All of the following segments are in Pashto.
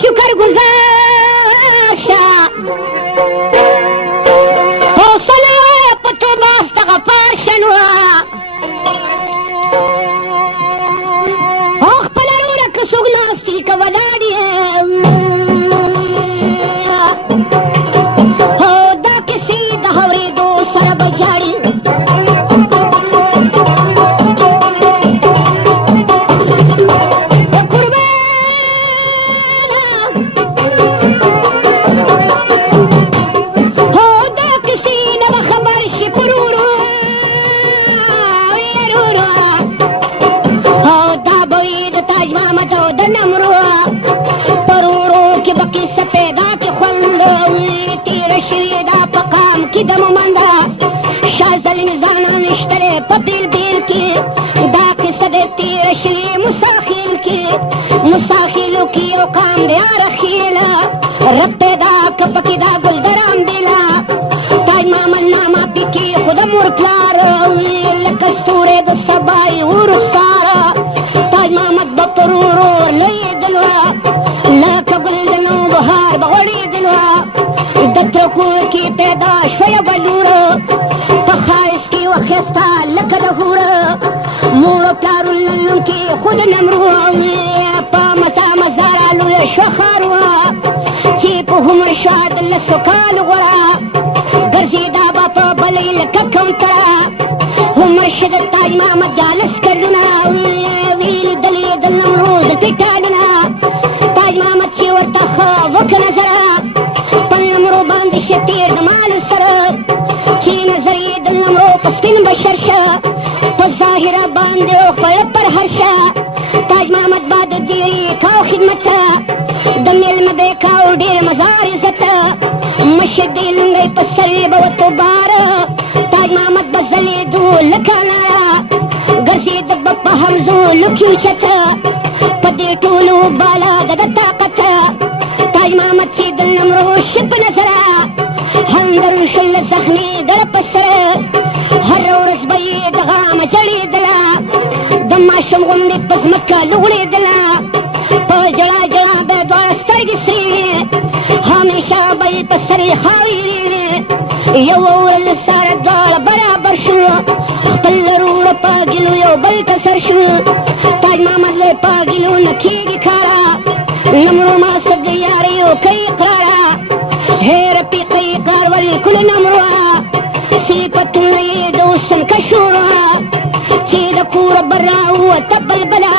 شکر گزار شه حوصله په توبه استغفار شنو او خپله روره که څوک ناست وي که ولاړ یې دا کیسې د اورېدو سره به جاړي د مومنده شاه ظلم ځانان شتلی په بیل بیل کې دا قصه د تېره شوې مساخیل کې مساخیلو کې یو قام د یاره خیله رب پیدا که پکې دا ګل د رامبیله تاج محمد نامه پکې خو د مور پلار لکه ستوری د سبا یې ورخساره تاج محمد به پر ورور لویېدلوه لکه ګل د نوبهار به غوړېدلوه د تره کور کې پیدا شوه یوه لوره په ښایست کې وه ښایسته لکه د حوره مور او پلار لرونکي خو د نمرو په مزه مزاره لویه شوه ښار وه چې په عمر شوه د لسو کالو غوره ګرځېده به په بلۍ لکه کوتره عمر شه د تاج محمد جالس کلونه ویل دلې د نمروز پیټالونه تاج محمد چې ورته ښه وکړه نظره تیر د مالو سره چې نظر یې د نمرو په سپین بشر شه په ظاهره باندې خپله پر هر شه تاج محمد با د دیرې کاو خدمته د میلمه به یې کاو ډېر مزار عزته مشر دې لنګی په سر یې به ورته باره تاج محمد به ځلېدو لکه اناره ګرځېده به په حوضولو کې اوچته په دې ټولو بالا د ده طاقته تاج محمد چې د نمرو شه په نظره هندرو شل زخمي دړه په سره هره ورځ به یې د غامه ځړېدله د ماشوم غوندې په ځمکه لوړېدله په ژړا ژړا به یې دواړه سترګې سرې وې همیشه به یې په سر یې خاورې وې یوه ورځ سره دواړه برابر شو خپل لروره په ګیلو یو بل ته سر شو تاج محمد له په ګیلو نه کېږي کاره نمرو ما صد یاریو کوي قراره هیر پیقی قارول کل نمروها صفتونه یې د حسن کشوروها چې د کور برا ووته بلبله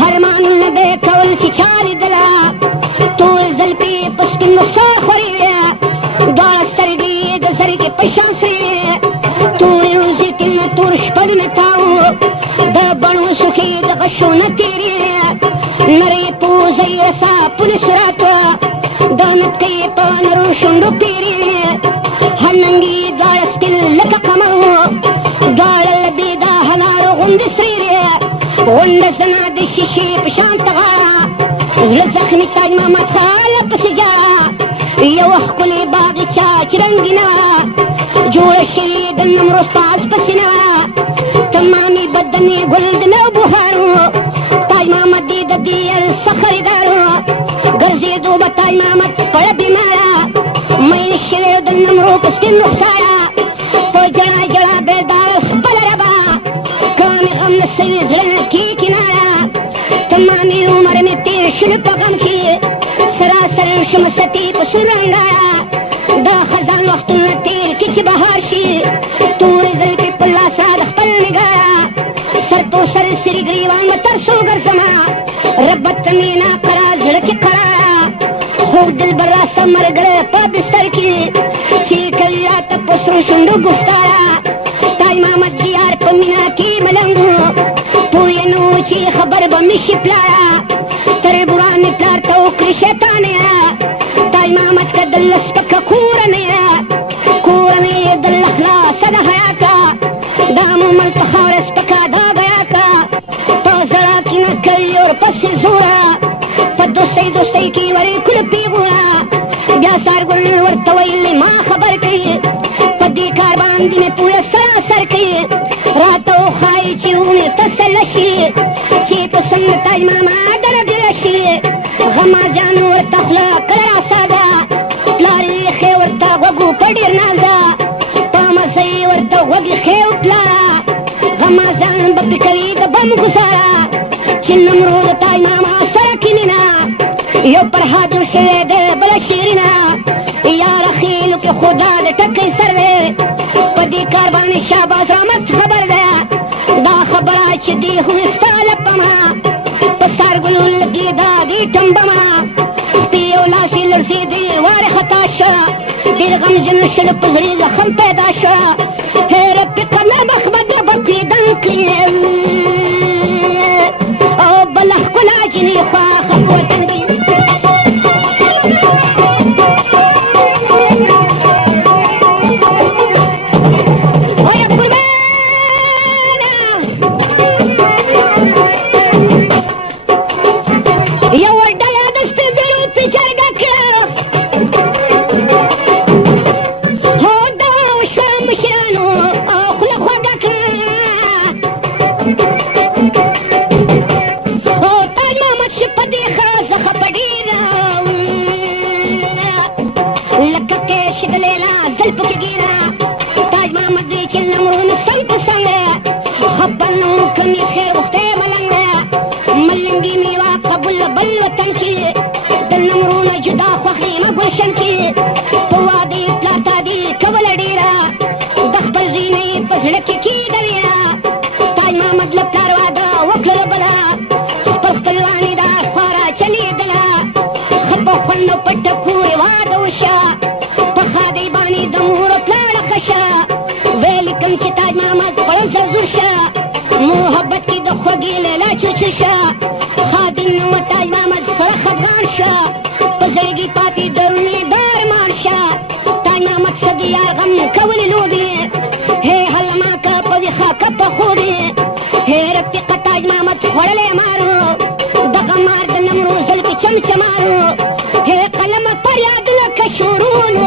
هرمانونه به یې کول چې چا لیدله ټول زلفې په سپین رخسار خورې وې دواړه سترګې یې د زرګې په شان سرې وې تورې روزې کې نه تور شپلونه تاو د بڼو سوکې د غشو نه تېرې نرۍ پوزه یې رسا پولې سرات وه دانت کوي په نرو شونډو پیرې هلنګې دواړه سپین لکه قمر وو دواړه لبې د هنارو غوندې سرې وې غونډه زنا د شیشې په شان غاړه زړه زخمي تاج محمد خاله پسې جاړه یوه ښکلې باغچه چې رنګینه جوړه شوې د نمروز پاس په سینه تمامي بدن یې ګل د نوبهار وو تاج محمد دې د دې څه خریدار وو ګرځېدو به تاج محمد پړه بیماره میل شوی د نمرو په سپین رخساره په ژړا ژړا به یې دا خپله ربه که مې غم نه سوي زړه نه کې کناره تمامي عمر مې تېر شلو په غم کې سراسر شم ستې په سور رنګاره دا خزان وختونه تېر کې چې بهار شي تورې زلفې په لاس را د خپل نګاره سر تو سر سري ګریوان به تر څو ګرځمه ربه ته مې ناقرار زړه کې قراره خوب دلبر راسته ملګری په بستر کې چې کوي راته په سرو شونډو ګفتاره تاج محمد د یار په مینه کې ملنګ وو پوه نه و چې خبر به مې شي پلاره تربوران مې پلار ته وکړي شیطانیه تاج محمد که د الله سپکه کورنیه کورنۍ د الله خلاصه د حیاته دا مومل په خاوره سپکه دا بیاته په زړه کې نه کوي ورپسې زوره په دوستۍ دوستۍ کې ورې کله پیغوره بیا سارګل ورته ویلې ما خبر کوي په دې کار باندې مې پوره سراسر کوي راته وښایي چې ومې تسله شي چې په سم تاج محمد رګله شي غمازان ورته خوله کله راساده پلار یې ایښی ورته غوږو په ډېر ناز ده په مزه یې ورته غوږ ایښی و پلاره غمازان به پرې کوي د بم ګوزاره چې نمرود تاج ماما سره کې مینه یو پر حاضر شوی د بله شیرینه یاره خیلو کې خدا د ټکی سر دی په دې کار باندې شهباز رحمت خبر دی دا خبره چې دی خو ستا له پمه په سارګلو لګېده دې ټمبمه سپي یو لاس یې لړزېدې وارې خطا شه ډېر غمجن شل په زړه زخم پیدا شه هېره فکر نرمخ به بیا به پیدن کړي او بله ښکلا جنې خواښه په وطن کې وطن کې د نمرونه جدا خوښي مه ګلشن کې په واده پلاتا دي کوله ډېره د خپل زوی نه یې په زړه کې کېده ویره تاج محمد له پلار واده وکړله بله خپل خپلوان یې دا خواره چلېدله ښه په خوند او په ټکورې واده وشه په ښادۍ باندې د مور او پلاړه ښه شه ویلې کوم چې تاج محمد پړل زرزور شه محبت کې د خوږې لیلا چرچر شه خادم و تاج محمد سره خفګان شه په زړګي پاتې درونې دارمان شه تاج محمد څه د یار غم کولې لوبې هې هلما که په ویښه که په خوبې هې رفیقه تاج محمد خوړلی مارو دغه مار د نمرو زل کې چمچمارو هې قلمه فریادونه که شورونو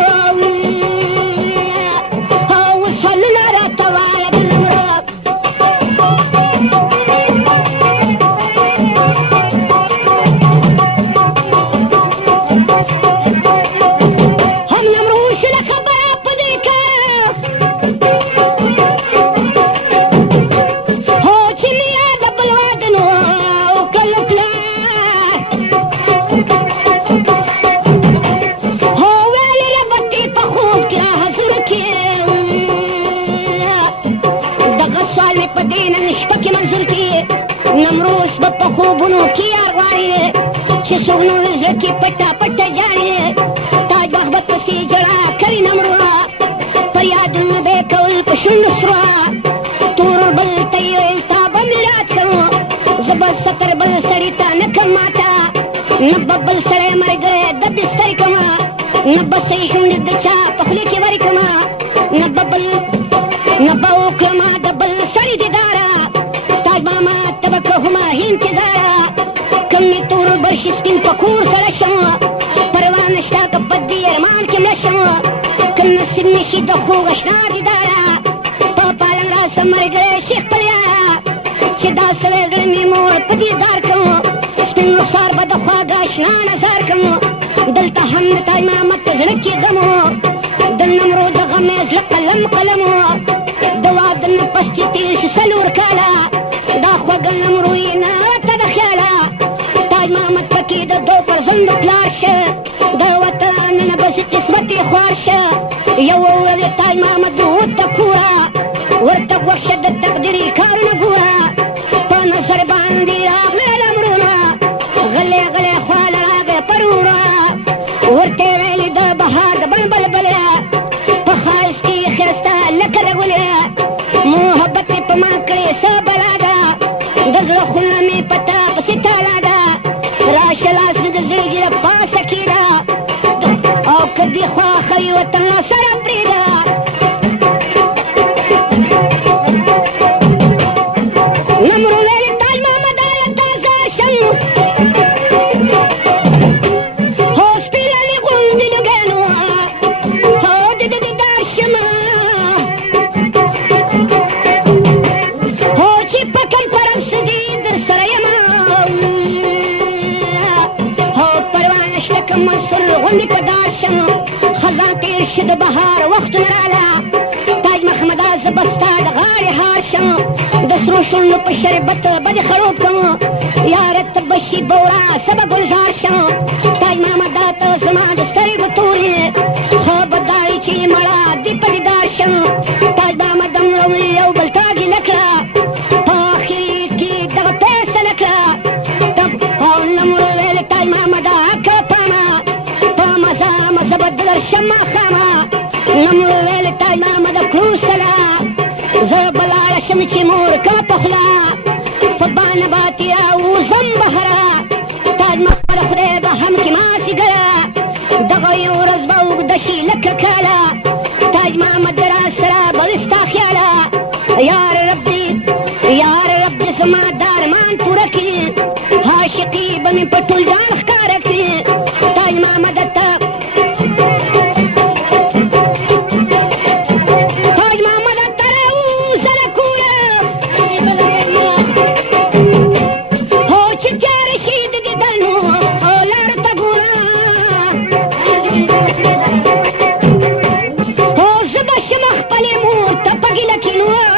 او وصلونه راته وایه د نمرو نمروز به په خوبونو کې یار غواړي چې څوک نو زړه کې پټه پټه جاړي تاج بخت به پسې جړه کوي نمروه فریادونه به یې کول په شونډو سره تور بل ته یې ویل تا به مې رات کړو زه به سکر بل سړي ته نه کم ماته نه به بل سړی ملګری د بسترې کړمه نه به صحیح شونډې د چا په خولې کې ورکړمه نه به وکړمه د بل سړي دیداره تاج محمد ته به کومه انتظاره کم مې تور برشي سپین په کور سره شم پروا نشته که په دې ارمان کې مړه شم که نصیب مې شي د خوږ اشنا دیداره په پالنګ راسه ملګری شي خپل یاره چې دا سوی زړه مې مور په دیدار کړم سپین رخسار به د خواږه اشنا نظر کړم دلته هم د تاج محمد په زړه کې غم د نمرو د غم یې زړه قلم قلم د واده نه پس چې تېر شي څلور کاله دا خوږه نمرو یې نه ته د خیاله تاج محمد پکې د دو پر زندو پلار شه د وطن نه بس قسمت یې خوار شه یوه ورځ تاج محمد وته کوره ورته غوږ شه د تقدیري کارونه ګوره په نظر باندې راغله نمرونه غلی غلی خواله راغی پروره ورته ویلې د بهار د بڼ بلبله په ښایست کې ښایسته لکه د ګلې محبت مې په ما کړې څه بلا ده د زړه خونه مې په تا پسې تالا ده راشه لاس مې د زړګي له پاسه کېده او که دې خوښه وي وطن سره پرېږده نمرو ویلې تاج محمد آیا تازه شم هو سپېلنې غوندې لوګیانو هو د دیدار شم هو چې په کوم طرف څه دي در سره یم هو نشته که منصور غوندې په دار شم خزان تېر شه د بهار وختونه راله تاج محمده زه به ستا د غاړې هار شم د سرو شونډو په شربت به دې خړوب کړم یاره ته به شي بورا زه به ګلزار شم تاج محمده ته زما د سترګو تورې ښه به دا وي چې مړه دې په دیدار شم تاج محمده مړه یو بل تا ګیله کړه په آخر کې دغه فیصله کړه او نمرو ویل تاج محمده که پامه په مزه مزه به درشم ماښامه نمرو ویل تاج محمده کړو سلا زه به لاړه شم چې مور که په خوله په بانباتي راوځم بهره تاج محمده خدای به هم کې مازدیګره دغه یو ورځ به اوږده شي لکه کاله تاج محمد را سره به وي ستا خیاله یار رب دې زما د ارمان پوره کړي عاشقي به مې په ټول جان ښکاره کړي تاج محمده ته تاج محمده ته راوځه له کوره هو چې تیاره شي د دیدنو او لارو ته ګوره هو زه به شم خپلې مور ته په ګیله کښېنو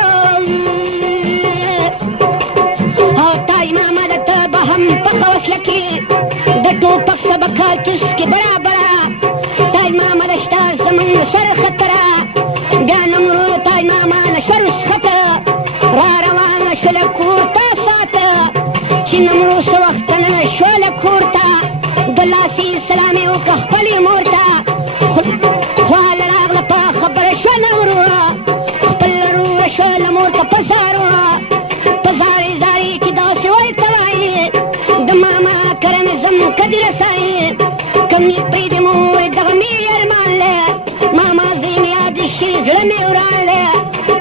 په وسله کې د ټوپک سبقه چسکې برابره تاج محمده شته زمونږ سر خطره بیا نمرو تاج محمده شور وسخته را روانه شوله کور ته ساته چې نمرو څه وخت نه شوله کور ته د لاسي سلام یې وکړه خپلې مور ته خواله راغله په خبره شوه نمرو خپل روره شوله مور ته په زارو په زارې زارې کې داسې ورته وایي د ماما کرم زم کدی رسایي کم یې پرېږدې مورې دغه مې ارمان دی ماما زه مې یاد شي زړه مې وران دی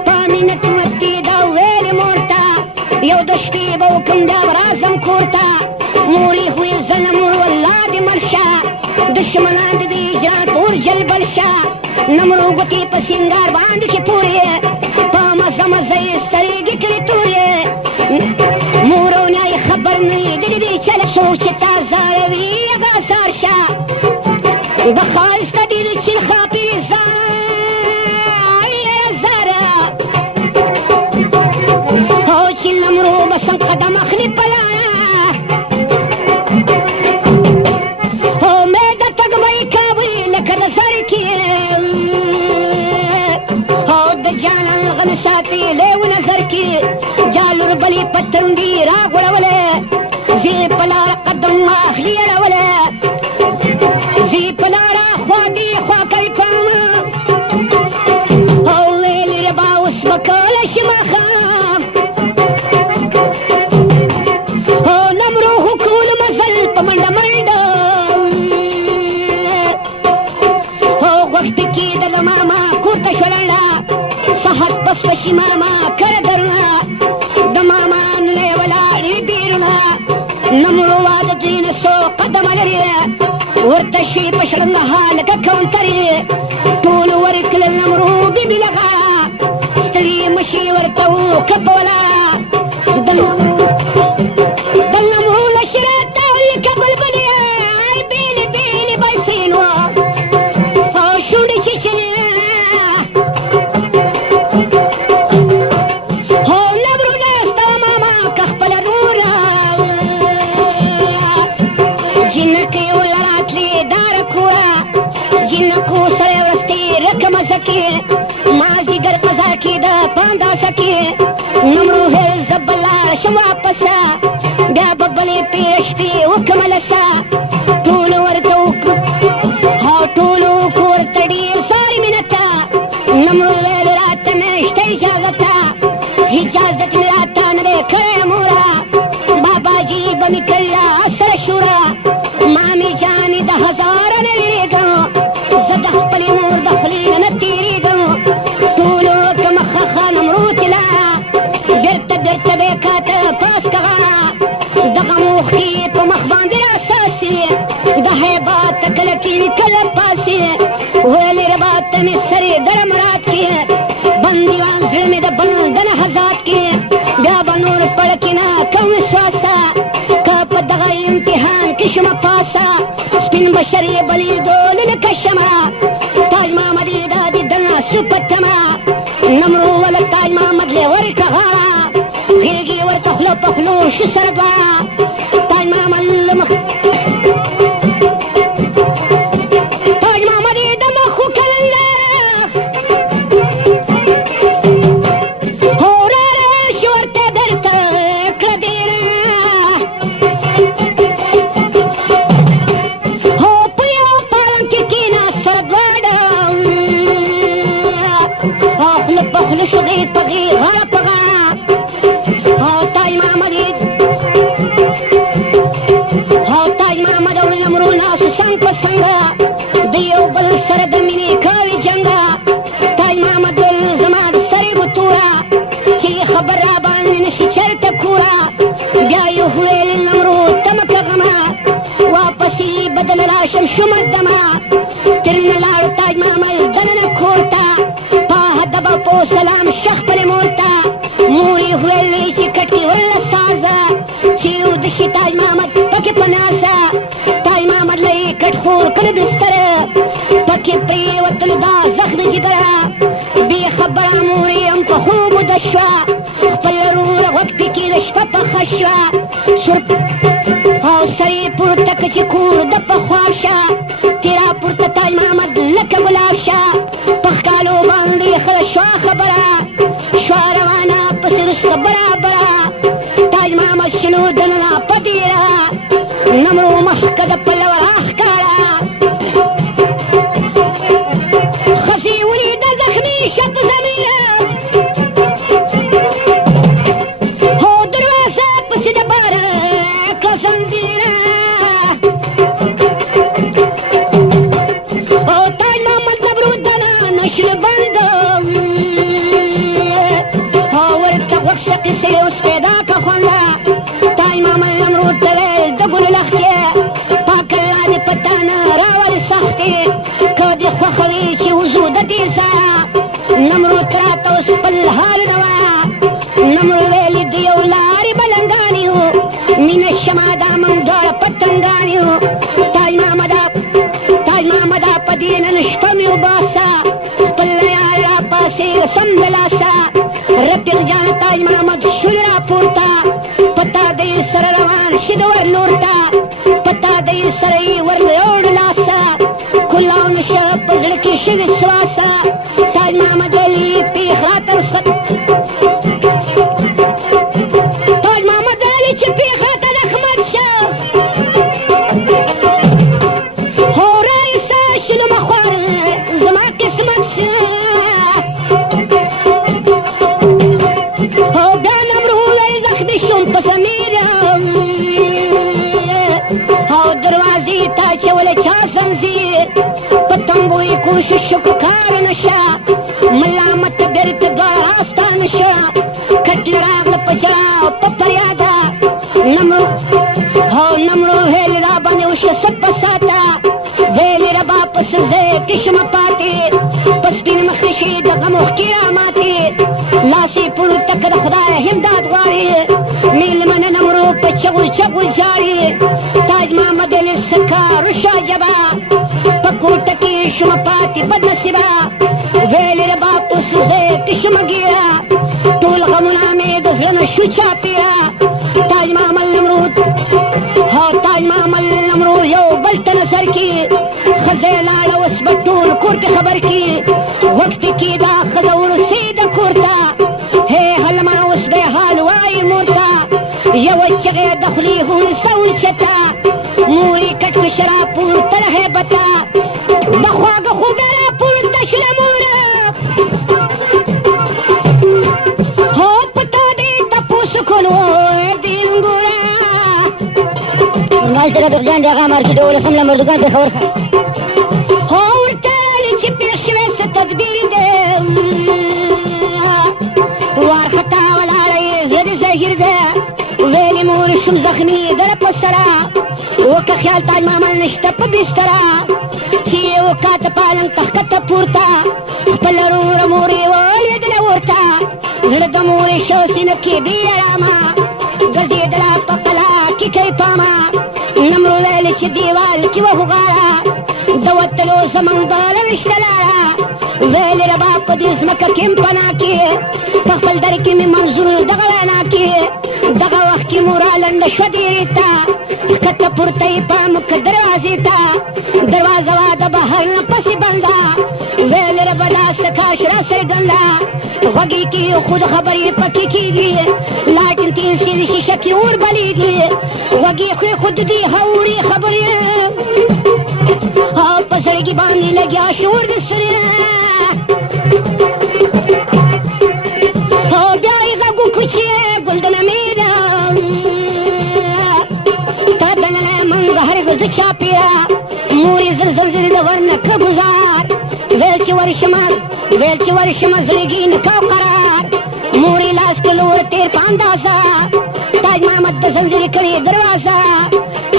په مینت مستي دا ویلې مور ته یو د شپې به وکړم بیا به راځم کور ته مورې خو یې زه نه مور والله دې مړ شه دشمنان د دې اجرات اور جل بل شه نمرو ګوتې په سینګار باندې کې پورې په مزه مزه یې سترګې کړې تورې مورو نه یې خبر نه یې د دې چله څوک چې تا زاروي هغه سار شه د ښایسته دې د چین خاپې زایره زاره او چې نمرو به سم قدم اخلي په لاره او مې د تګ به یې کوي لکه د زر کې او د جانان غم ساتي لیو نظر کې جالور بلې پتنګي را غوړولې زی په لاره قدم اخلي اړولې زی په لاره خوا دې خوا کوي کوم او ویلې ربا اوس به کولی شي ماښام او نمرو حکول مزل په منډه منډه او غوښت کېده د ماما کور ته شوه لنډه صحت بس به شي ماما کره درونه د ماما نونه یې ولاړې بیرونه نمرو واده دوی نه څو قدمه لري ورته شي په شړنګه هلکه کونترې ټولو ورکړل نمرو بیبي لغه ستړي مشي ورته وکړه په ولاړه د نمرو له شراته لکه بلبلې بیلې بیلې به یې سینو او شونډې چیچلې جنکو سره ورستې رقمه سکې مازدیګر قضا کېده په اندازه کې نمرو هیل زه به لاړه شم واپسه بیا به بلې پېره شپې وکړمه لسه ټولو ورته او ټولو کور ورته ډېر ساري مینه ته نمرو ویل راته نشته اجازته اجازت مې راته نه دی کړی موره باباجي به مې کړله سره شوره مامې جانې د هزاره نه وېرېږم زه د خپلې مور د خولې نه تېرېږم ټولو کړمه خخه نمرو طلا بېرته بېرته به یې کاته پاس کغه دغه موښکې په مخ باندې راساسي د هیبات کله کېږي کله پاسي ویلې ربات ته مې سرې دړه مراد کې بندیوان زړه مې د بندنه حضات کې بیا به نور پړکې نه کوم وسواسه که په دغه امتحان کې شمه پاسه سپین بشر یې بلیدول لکه شمه تاج محمد یې دا د دنیا سپتمه نمرو ول تاج محمد له ورکه غاړه غېږې ورته خوله په خولو شو سره دواړه تاج محمد یې د مخ وکړله هو راشي ورته درته کړه ډېره هو په یو پالنګ کې کېناست سره دواړه او خوله په خوله شو غېږ په غېږ غاړه په غاړه او تاج محمد او نمرو ناسو څنګ په څنګه د یو بل سره د مینې کوي جنګه تاج محمد ویل زما د سترګو توره چې خبر را باندې نشي چرته کوره بیا یې وویل نمرو ته مه کغمه واپس یې بدل راشم شومه دمه تر نه لاړو تاج محمد دننه کور ته په ادب او په سلام شه خپلې مور ته مور یې ویل چې کټکې ورله سازه چې وده شي تاج محمد پکې په ناسه تاج محمد له یې کټ خور کړه بستره پکې پرېوتلو دا زخم جګره بې خبره مور یې هم په خوب وده شوه خپل روره غوږ پکې د شپه پخه شوه او سر یې پورته که چې کور د پخوا شه تیرا پورته تاج محمد لکه ګلاب شه په ښکالو باندې ښه شوه خبره شوه روانه پسې رسته برابره تاج محمد شنو دننه په ډېره نمرو مخکې د پلو راښکاره ښځې ولیده زخمي شه په زمینه هو دروازه پسې د باره کړه زنځیره او تاج محمد نمرو دننه شله بنده او ورته غوږ شه قصې اوس پیدا که خونده تاج محمد نمرو ته ویل د ګلو لښتې پاک الله دې په تا نه راولي سختې که دې خوښوي چې وځو د دې ځایه نمرو ته راته اوس خپل حالونه وایه نمرو ویلې د یو لارې بلنګان یو مینه شمه دا موږ دواړه پتنګان یو تاج محمده په دې نن شپه مې وباسه خپل یار راپاڅېږه سم د لاسه رفیق جان تاج محمد شول را پورته پتا د یې سره روان شي د ور لور ته پتا د یې سره یې ور لوړ لاسه کلاو نشه په زړه کې شوې سواسه تاج محمد ویلي پېښ راته رخصت تاج محمد ویلي چې پېښ راته رحمت شه هو رایسه شلو مخوار زما قسمت شه او بیا نمرو ویل زخمي شوم په زمیره او دروازې ته اچولی چا زنځیر په تنګو یې کوشش وکړو کار نشه ملامت بېرته دواړه راستانه شه کټله راغله په ژړا او په فریاده نمرو ویل را باندې وشه ست په ساته ویلې ربا په سزۍ کې شمه پاتې په سپین مخ کې شي د غم اوښکې را ماتې لاس یې پورته که د خدای امداد غواړي مېلمنه نمرو په چغو چغو ژاړي تاج محمد ویلې څه کار وشو عجبه په کوټه کې شمه پاتې بد نصیبه ویلې ربا په سزۍ کې شمه ګیره ټول غمونه مې د زړه نه شو چاپېره تاج محمد نمرو یو بل ته نظر کې ښځه لاړه اوس به ټول کور کې خبر کې غوږ پکې دا ښځه ورسېده کور ته هې هلمه اوس به حال وایي مور ته یوه چغې د خولې هوسه اوچته مور یې کټ په شراب پورته له هیبته د خواږه خوبه را پورته شوه موره هو په تا دې تپوس کولو دینګوره ماش دغه دغجان د هغه مارکېټ ولسم لمر دوکان پېښور هو ورته ویلې چې پېښ شوی څه تدبیر دی وارخطا ولاړه یې زړه دې زهیر دی ویلې مور شوم زخمي دړه په سره وکه خیال تاج محمد نشته په بستره چې یې وکاته پالنګ ته ښکته پورته خپل وروره مور یې ولیدله ورته زړه د مورې شو سینه کې بې ارامه ګرځېدله په قلا کې کوي پامه نمرو ویل چې دیوال کې وغواړه د وتلو زمونږ بله نشته لاره ویل ربا په دې ځمکه کې م پناه کې په خپل در کې مې منظور دغه وینا کې دغه وخت کې مو رالنډه شوه ډېرې ته ښکته پورته یې پام که دروازې ته دروازه وه د بهر نه پسې بنده ویل ربه دا څه کار شو راڅرګنده غوږې کې خود خبرې پکې کېږي لاټین تېل سي د شیشه کې اور بلیږي غوږې خود دې هورې خبرې په زړګي باندې لګیا شور د سرې بیا یې غږ وکړو چې ګلدنه میره تا دننه منګه هرګز د چاپېره مور یې زر زر زر د ورنه که ګزار ویل چې ورشمه زړګي نه کو قرار مور یې لاس کړلو ور تېر په اندازه تاج محمد د زنځیر کړې دروازه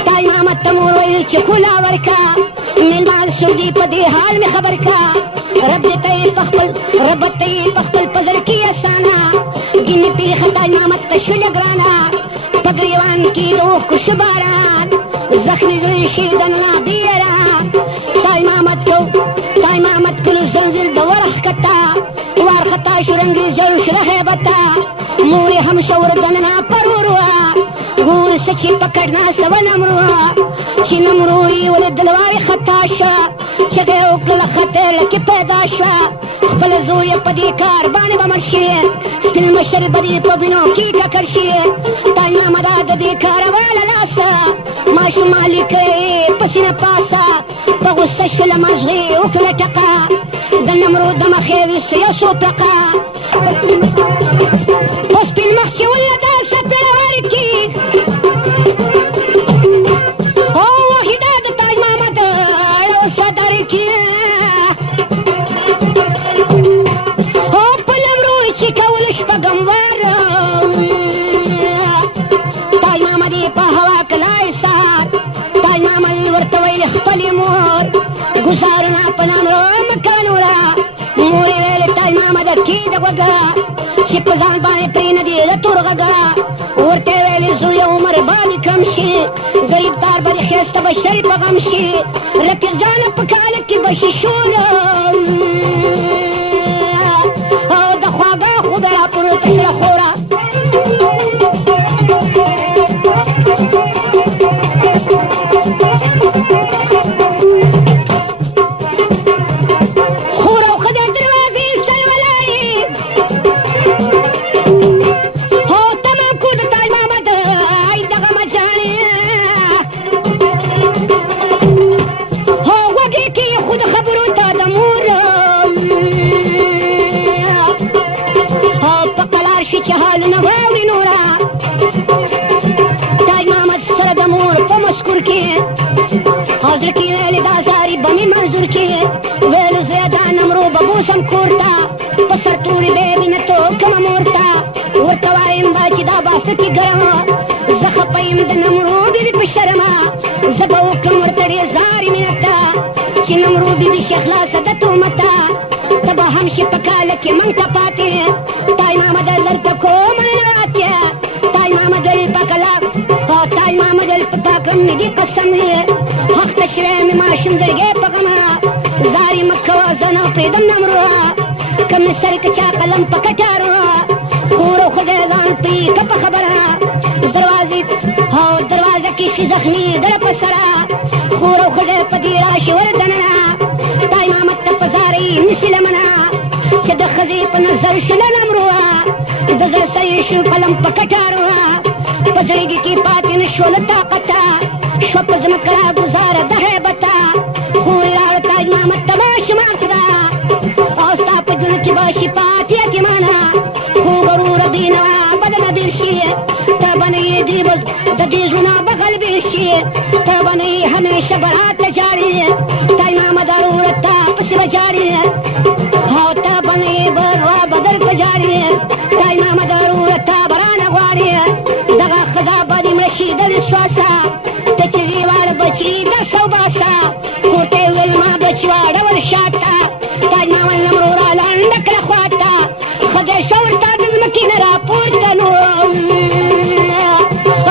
تاج محمد ته مور ویل چې کولا ورکه میلمان څوک دي په دې حال مې خبر کا رب ته یې په خپل په زړه کې اسانه ګینې پیښه تاج محمد ته شوله ګرانه په ګریوان کې د اوښکو شو باران زخمي زړه شي دننه بیران تاج محمد کلو زنځیر د ورښکته وارخطا شو رنګ یې زړ شو له هیبته مور یې هم شور دننه پرور وه ګور څه چې پکړ ناسته وه نمرو چې نمرو یې ولیدل وارې خطا شوه چغې یې وکړله خطر کې پیدا شوه خپل زوی یې په دې کار باندې به مړ شي سپین مشر به دې په وینو کې ټکر شي تاج محمده د دې کاره واله لاسه ماشوم مالک یې په سینه پاسه په غوسه شوله مازغې وکړله ټقه د نمرو د مخې ویسته یو څو ټقه په سپین مخ چې وله دا څپېړه ورکي او واحده د تاج محمد اړو صدر کې او په نمرو چې کولو شپږم وار تاج محمد یې په هوا کړه ایسار تاج محمد ورته ویل خپلې مور ګزارونه په نمرو مه کوه نوره مور یې ویل تاج محمده کېږده غوږه چې په ځان باندې پرېنږدې د تور غږه ورته یې ویلې زویه عمر به دې کم شي ګریبدار به دې ښایسته بشر په غم شي رفیق جانه په کاله کې به شي شوره او د خواږه خوبه راپورته شوه خوره چې حالونه واوري نوره تاج محمد سره د مور په مسکور کې او زړه کې ویلې دا زاري به مې منظور کې ویلو زه دا نمرو به بوسم کور ته په سر تورې به یې وینه توکمه مور ته ورته وایم با چې دا باسه کې ګرمه زه خفه یم د نمرو بیبي په شرمه زه به وکړم ورته ډېر زاري مینه ته چې نمرو بیبي شي خلاصه د تهمته ته به هم شي په کاله کې موږ ته پاتې تاج محمد درته کومه ناتیه تاج محمد ویل په کلام تاج محمد ویل په پاکرم مې دې قسم وي هخته شوی مې ماشوم زړګی په غمه زاري مه کوه زه نه پرېږدم نمرو که مې سر که چا قلم په کټارو خور او ښځی ځان پرې که په خبره دروازه کې شي زخمي زړه په سره خور او ښځی په دې راشي ور دننه تاج محمد ته په زارۍ نیسي لمنه چې د ښځې په نظر شله نمرو د زړه سر یې شو قلم په کټارو په زړګي کې پاتې نه شو له طاقته شوه په ځمکه راګوزاره د هیبته خور یې راوړه تاج محمد ته ماشومان خدا او ستا په ژوند کې به شي پاتې یتیمانه خو غرور بینوا بدله بېل شي ته به نه یې د دې زړونه به غلبېل شي ته به نه یې همیشه به راته جاړې تاج محمد وروره تا پسې به جاړې او ته به نه یې به درته جاړې تاج محمد وروره تا به رانه غواړې دغه ښځه به دې مړه شي د وسواسه ته چې وې واړه بچي درس او باسه خور ته یې ویل ما بچي واړول شاته تاج محمد نمرو را لنډه کړه خواته ښځی شوه ورته د ځمکې نه راپورته نو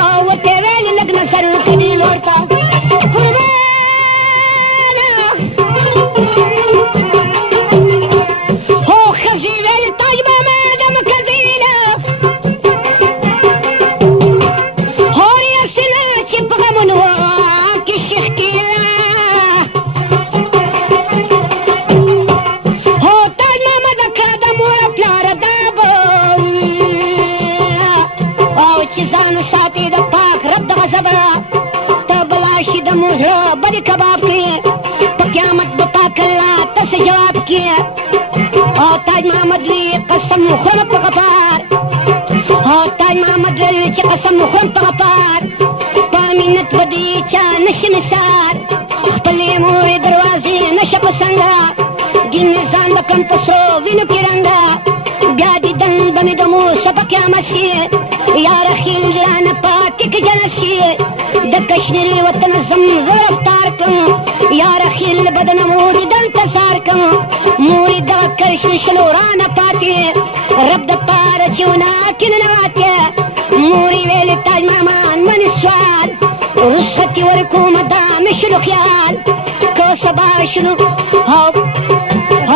او ورته یې ویلې لږ نظر وکړي دې لور ته زمو زړه بدې کباب کړي په قیامت به پاک الله تاسې جواب کړي او تاج محمد وی قسم خورم په غفار او تاج محمد ویل چې قسم خورم په غفار په مینت به دې چا نشي نثار خپلې مورې دروازې نشه په څنګه دین ځان به کړم په سرو وینو کې رنګه بیا دیدن به مې د موسی په قیامت شي یاره خیل دې رانه پاتې که جنت شي د کشمیري وطن زم زه رفتار کړم یاره خیل به د نمرود انتظار کړم مورې دغه کرشن شلو رانه پاتې رب د پاره چې وناکې ننواتې مورې ویلې تاج مامان منې سوال رخصتي ورکوم دا مې شلو خیال که سبا شلو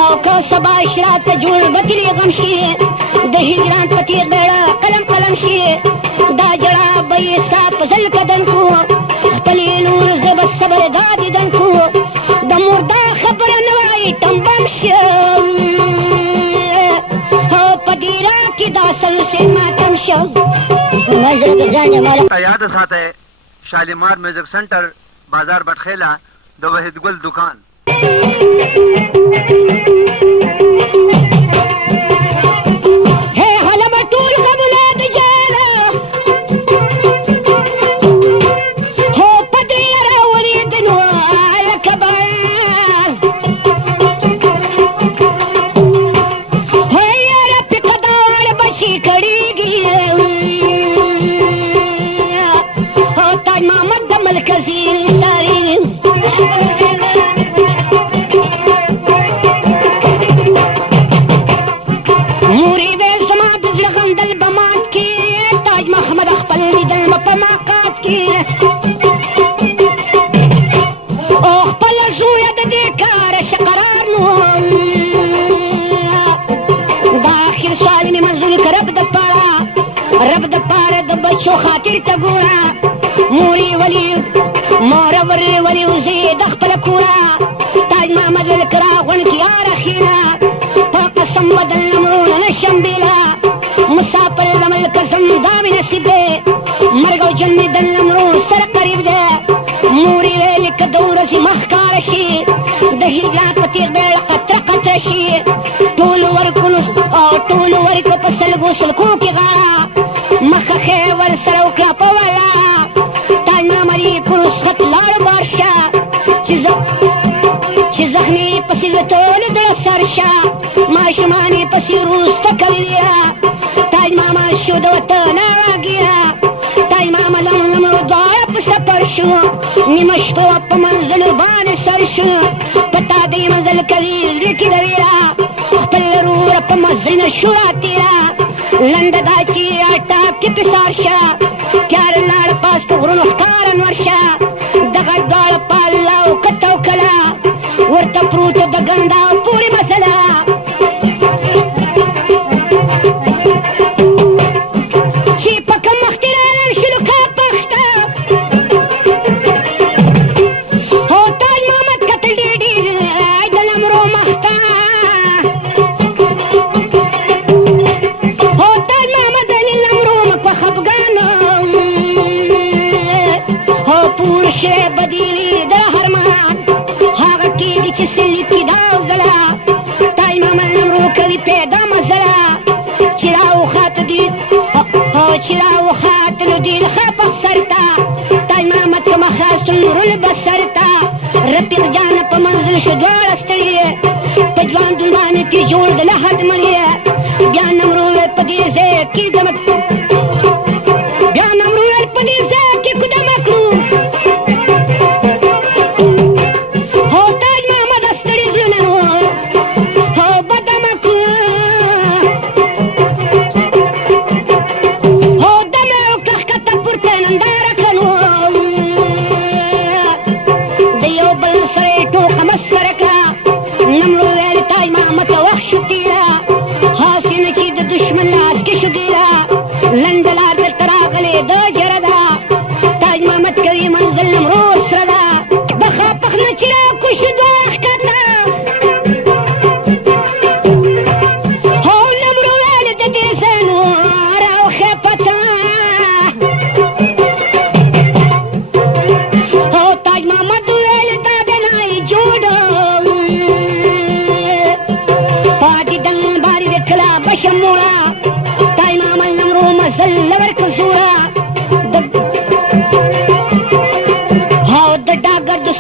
او که سبا اشراته جوړ به ترې غم شي د هجران په تېغ بیړه قلم قلم شي دا جړه به یې سا په زل کدن کو خپلې لور زه به صبر دا دیدن کو د مور دا خبره نه وایي ټمبم شه او په دې را کې دا سلسې ماتم شه یاد ساتئ شالیمار میوزک سنټر بازار بټخیله د وحید ګل دکان رب د پاره د بچو خاطر ته ګوره مورې ولي مورور ولي وزې د خپله کوره تاج محمد ویل که راغونډ کي یاره خیله په قسم به د لمرونه نشم بېله مسافر رمل قسم دا مې نصیب دی مرګ او ژوند مې د لمرو سره قریب دی مورې ویلې که د ورځې مخ ښکاره شي د هجران په تېغ بیړه قطره قطره شي ټولو ورکو په سلګو سلکو کې غاړه مخه ښې ورسره وکړه په والا تاج محمد یې په رخصت لاړ بار شه چې زخمي پسې د ټول زړه سر شه ماشومان یې پسې وروسته کوي ویره تاج محمد شو د وطن راګیره تاج محمد لمرو دواړه په سفر شو نیمه شپه په منزلو باندې سر شو په تا دې منزل کوي زړه کې د ویره خپل ورور په مزل نه شو راتېره لنډه دا چې اټاپ کې پسار شه تیاره لاړه پاس په غرونو ښکاره نور شه دغه دواړه په الله وکته وکړه ورته پروته د ګندا پورې مسله چې په کوم وخت یې راغلل شلو کا پخته هو تاج محمد کتل ډېر ډېر د لمرو مخته شه بدیلی د هرمان هغه کېږي چې سلي کې دا وزله تاج محمد لمرو کوي پیدا مزله چې راوخاتلو دي د خپل سر ته تاج محمد که مخاستو نورل بسر ته رفیق جان په منزل شو دواړه ستړي په ژوندون باندې ترې جوړ د لحد منې بیا نمرو ویل په دې ځای کې قدمه کړو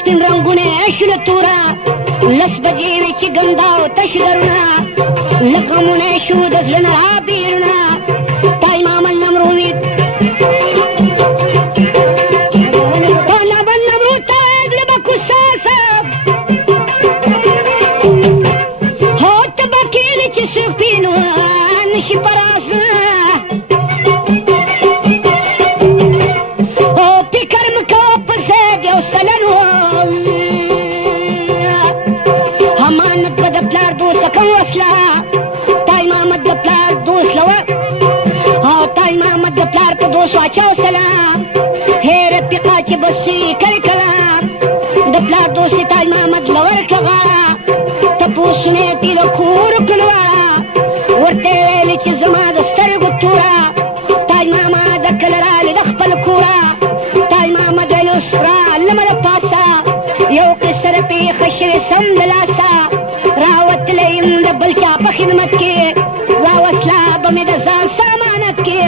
سپین رنګونه شل تورا لس بجې وې چې ګندا او تش درونه لغمونه شو د زړه نه رابیرونه تاج محمد نمرو وي نشي پراسه او فکر مکو پسې دیو سلنو امانت به د پلار دوست کوم وسله تاج محمد د پلار دوست لور او تاج محمد د پلار په دوست واچاو سلام هیر پقا چې بسې کړي کلام د پلار دوست تاج محمد لور کغاړه تپوسونه دې د کور کلوړه ورته ویلې چې زما د سترګو توره تاج محمد کله رالې د خپل کوره تاج محمد ویل اوس رالمه د پاسه یو قصه پېښه شوې سم د لاسه راوتلی یم د بل چا په خدمت کې راوسله به مې د ځان سامانت کې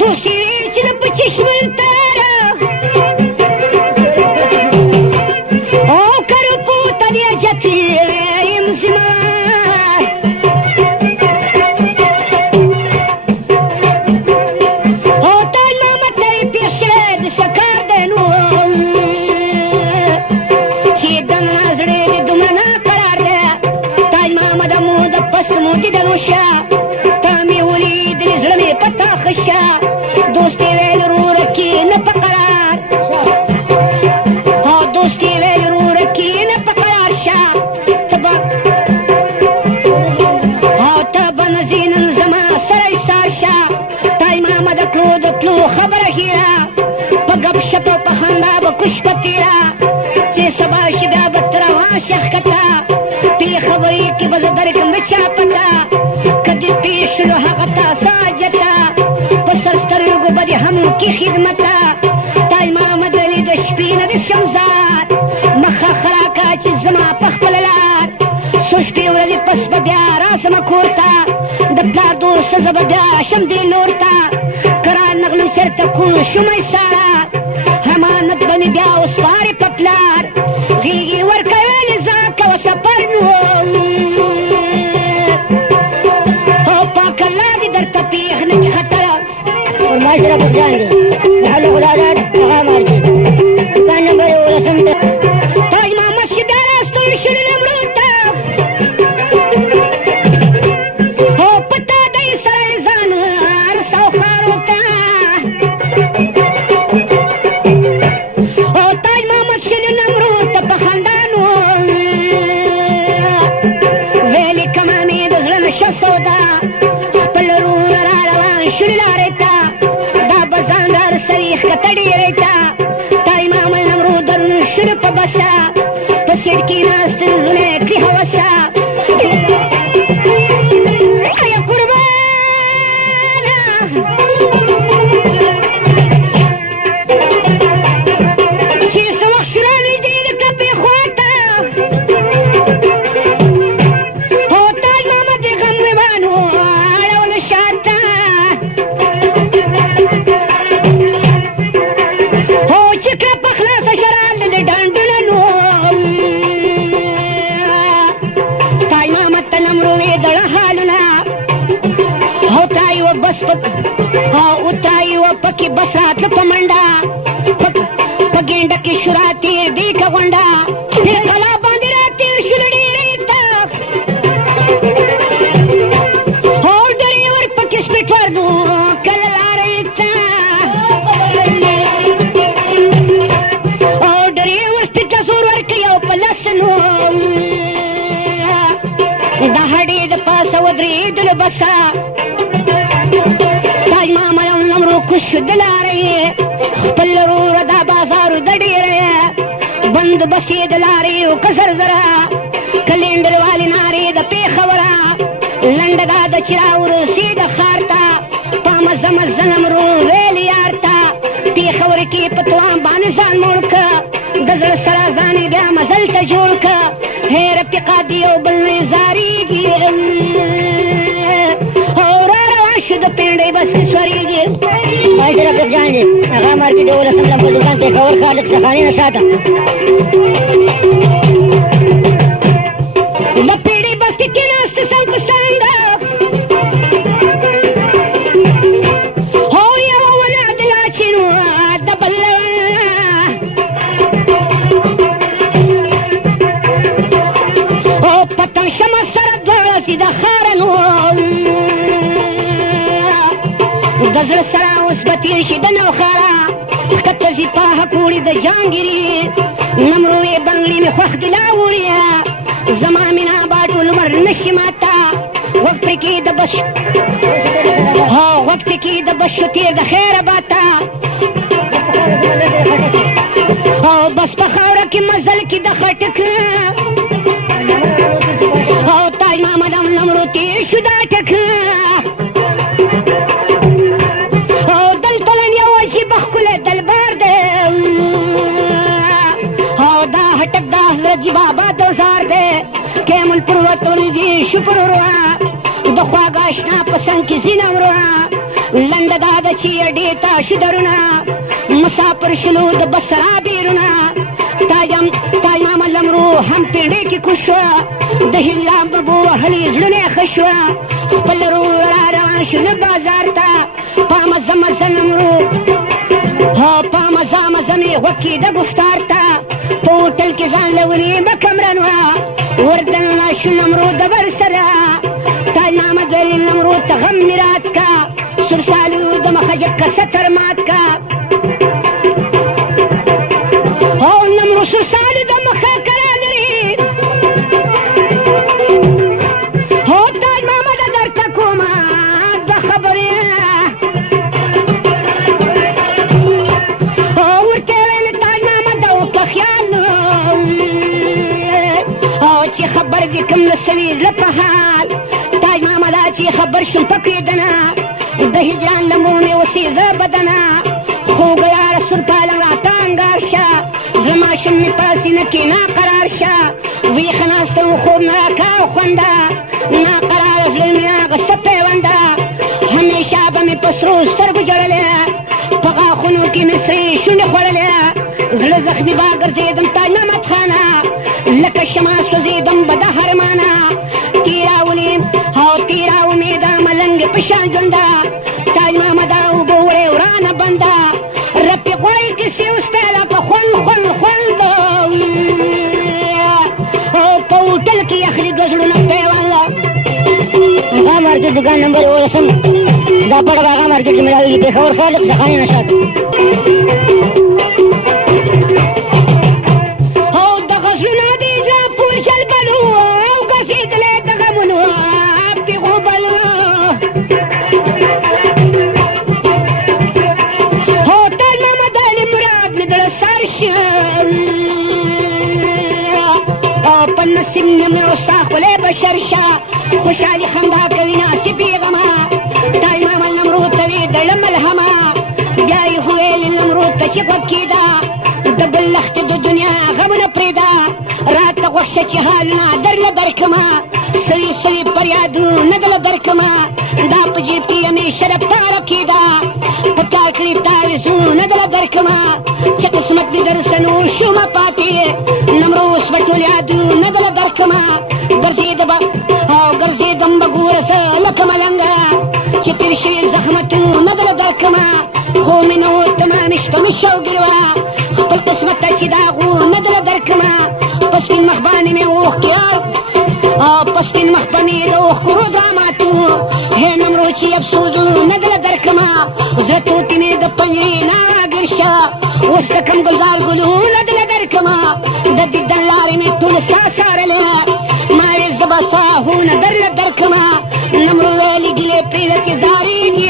دوستي وی چې د په چشمن تاره دوستی ویل رو رکی نه په قرار دوستی ویل رو رکی نه په قرار شه تبه نزی نن زما سره ایسار شه تاج محمد کړو د تلو خبره هیره په ګپ شپ په خندا به کوش په تیره چې سبا شي بیا به ته روان شه ښکته پې خبرې کې به زه درکړم د چا پته که دې پېښ شلو هغه ته ساجته بدی هم کی خدمتا تاج محمد ولی د شپې نه د شمزاد مخه خراکه چې زما په خپل لار څو شپې ورځې پس به بیا راسم کور ته د پلار دوست زه به بیا شم دې لور ته کرار نغلم چېرته کور شوم ایساره امانت به مې بیا وسپارې په پلار غېږې ورکویلې ځه کوه سفر نو او پاک الله دې درته پېښ نه چې خطر معاشرة بغدادي محل غلادات مغامر جي كان نمبر ورسم تاج محمد شبير استوي شل نمروتا هو پتا دای سره ځان ارسو خاروتا او تاج محمد شل نمروتا په خندانو ویلې کما مې د زړه نشه سودا خپل روح را روان شل لارې ته تاج محمد نمرو درون شل په بسه په سیټ کې ناست زړونه کړي هوسه ایا قربانه چې څه وخت رانږدې د ټپې خواته هو تاج محمد د غم ویبانو اړول شاته اترائی و پکی بس رات په منډه په ګینډه کې شورا تیر دی که غونډه پھر کلا باندې را تیر شول ډېرې ته اور ډریور پکې سپیټ ورنو کله لارې ته اور ډریور سپیټ له زور ورکوي او په لس نو د هډې د پاسه ودرېدلو بسه تاج محمد نمرو کوش د لارې خپل وروره دا بازارو د ډېرې بند بسې د لارې و که زرزره کلینډر والې نارې د پېښوره لنډه دا د چې راورسې د ښار ته په مزه مزه نمرو ویل یار ته پېښور کې په توام باندې ځان موړ که د زړه سره ځان یې بیا مزل ته جوړ که هیر رفیقا دی یو بل نه زارېږي او را روان شو د پینډۍ بس کې سورېږي باعث رفیق جان دی هغه مارکیټ 11 نمبر دکان پېښور خالق سخاني نه شاته د پیړۍ بس کې کېناست څنګ په څنګ هو یوه ونه د لاچینو د بل او پتنګ شمه سره دواړه سي د ښارنو د زړه سره اوس به تېر شي د نوښاره ښکته ځي پاهه کوړي د جانګیري نمرو یې بنګړي مې خوښ دي لاوریا زما مینا با ټول عمر نشي ماته وخت پرې کې د بش وخت پرې کې د بشو تېر د خیره باته او بس په خاوره کې مزل کې د خټک او تاج محمد هم نمرو تېر شو دا ټک او دلته لن یو عجیبه ښکلی دلبار دی او دا هټک د حضرت جي بابا دوزار دی کیم الپروتون دی شکر وروا د خواږه اشنا په څنګ کې ځینه وروا لنډه دا ده چې ډېتا شو درونه مسافر شلو د بس سره بیرونه تاج محمد لمرو هم پیړۍ کې کوز شوه د هیلا ببو وهلې زړونه یې ښه شوه خپل ورور را روان شو له بازار ته په مزه مزه لمرو په مزه مزه مې غوږ کې د ګفتار ته په هوټل کې ځان له ونې به کمرن وه وردننه شو لمرو د بر سره تاج محمد ویل لمرو ته غم مې رات کا سرسالو د مخه جګ که ستر مات کا او لمرو سرسالو د مخه کرا لري هو تاج محمد درته کومه د خبرې ورته ویل تاج محمد وکړه خیال او چې خبر دې کوم نه سوي زړه په حال تاج محمده چې خبر شم پکېدنه د هجران لمو مې اوسې زه بدنه خوږه یاره سرپالنګ راته انګار شه زه ماشوم مې پاسې نه کېنا قرار شه ویښه ناسته و خوب نه راکاو خونده ناقراره زړه مې اغسته پیونده همیشه به مې په سرو سترګو جړلې په غاښونو کې مې سرې شونډې خوړلې زړه زخمي به ګرځېدم تاج محمد خانه لکه شمع سوځېدم به د هرمانه تېراولې او تېراو مې دا ملنګ په شان ژونده تاج محمده اوبه وړې ورانه بنده رپې غواړي کیسې اوس پیله که خوند خوند خوند او په هوټل کې اخلي دوه زړونه پیوله هغه مارکیټ دکان نمبر 11 دا پړه هغه مارکیټ کې ملاویږي پېښور خالق سخاني نه شاته نصیب نه مې رستا ښکلی بشر شه خوشحالي خندا کوي ناستې بېغمه تاج محمد لمرو ته وې دړه ملهمه بیا یې وویل لمرو ته چې غوږ کېده د بل لښتې د دنیا غمونه پرېږده راته غوښ شه چې حالونه درله درکړمه سوي سوي فریادونه دله درکړمه دا په جیب کې همیشه دپاره کېده په کار کړي تعویضونه دله درکړمه چې قسمت مې در سه نو شومه پاتې لمرو اوس به ټول یادونه دله درکړمه ګرځېدم به ګوره زه لکه ملنګه چې تېر شوي زحمتونه دله درکړمه خو مې نه و تمامې شپه مې شوګیر وه خپل قسمت ته چې د هغونه دله درکړمه په سپین مخ باندې مې اوښکې په سپین مخ به مې د اوښکو رودراماتو هې نمرو چې افسوسونه دله درکړمه زړه توتې مې د پنجرې نه راګیر شه اوس د کم ګلزار ګلونه دله درکړمه د دیدن لارې مې ټول ستا څارلې ما وې زه به ساهونه درله درکړمه نمرو ویلې ګیلې پرېږده چې زارېږي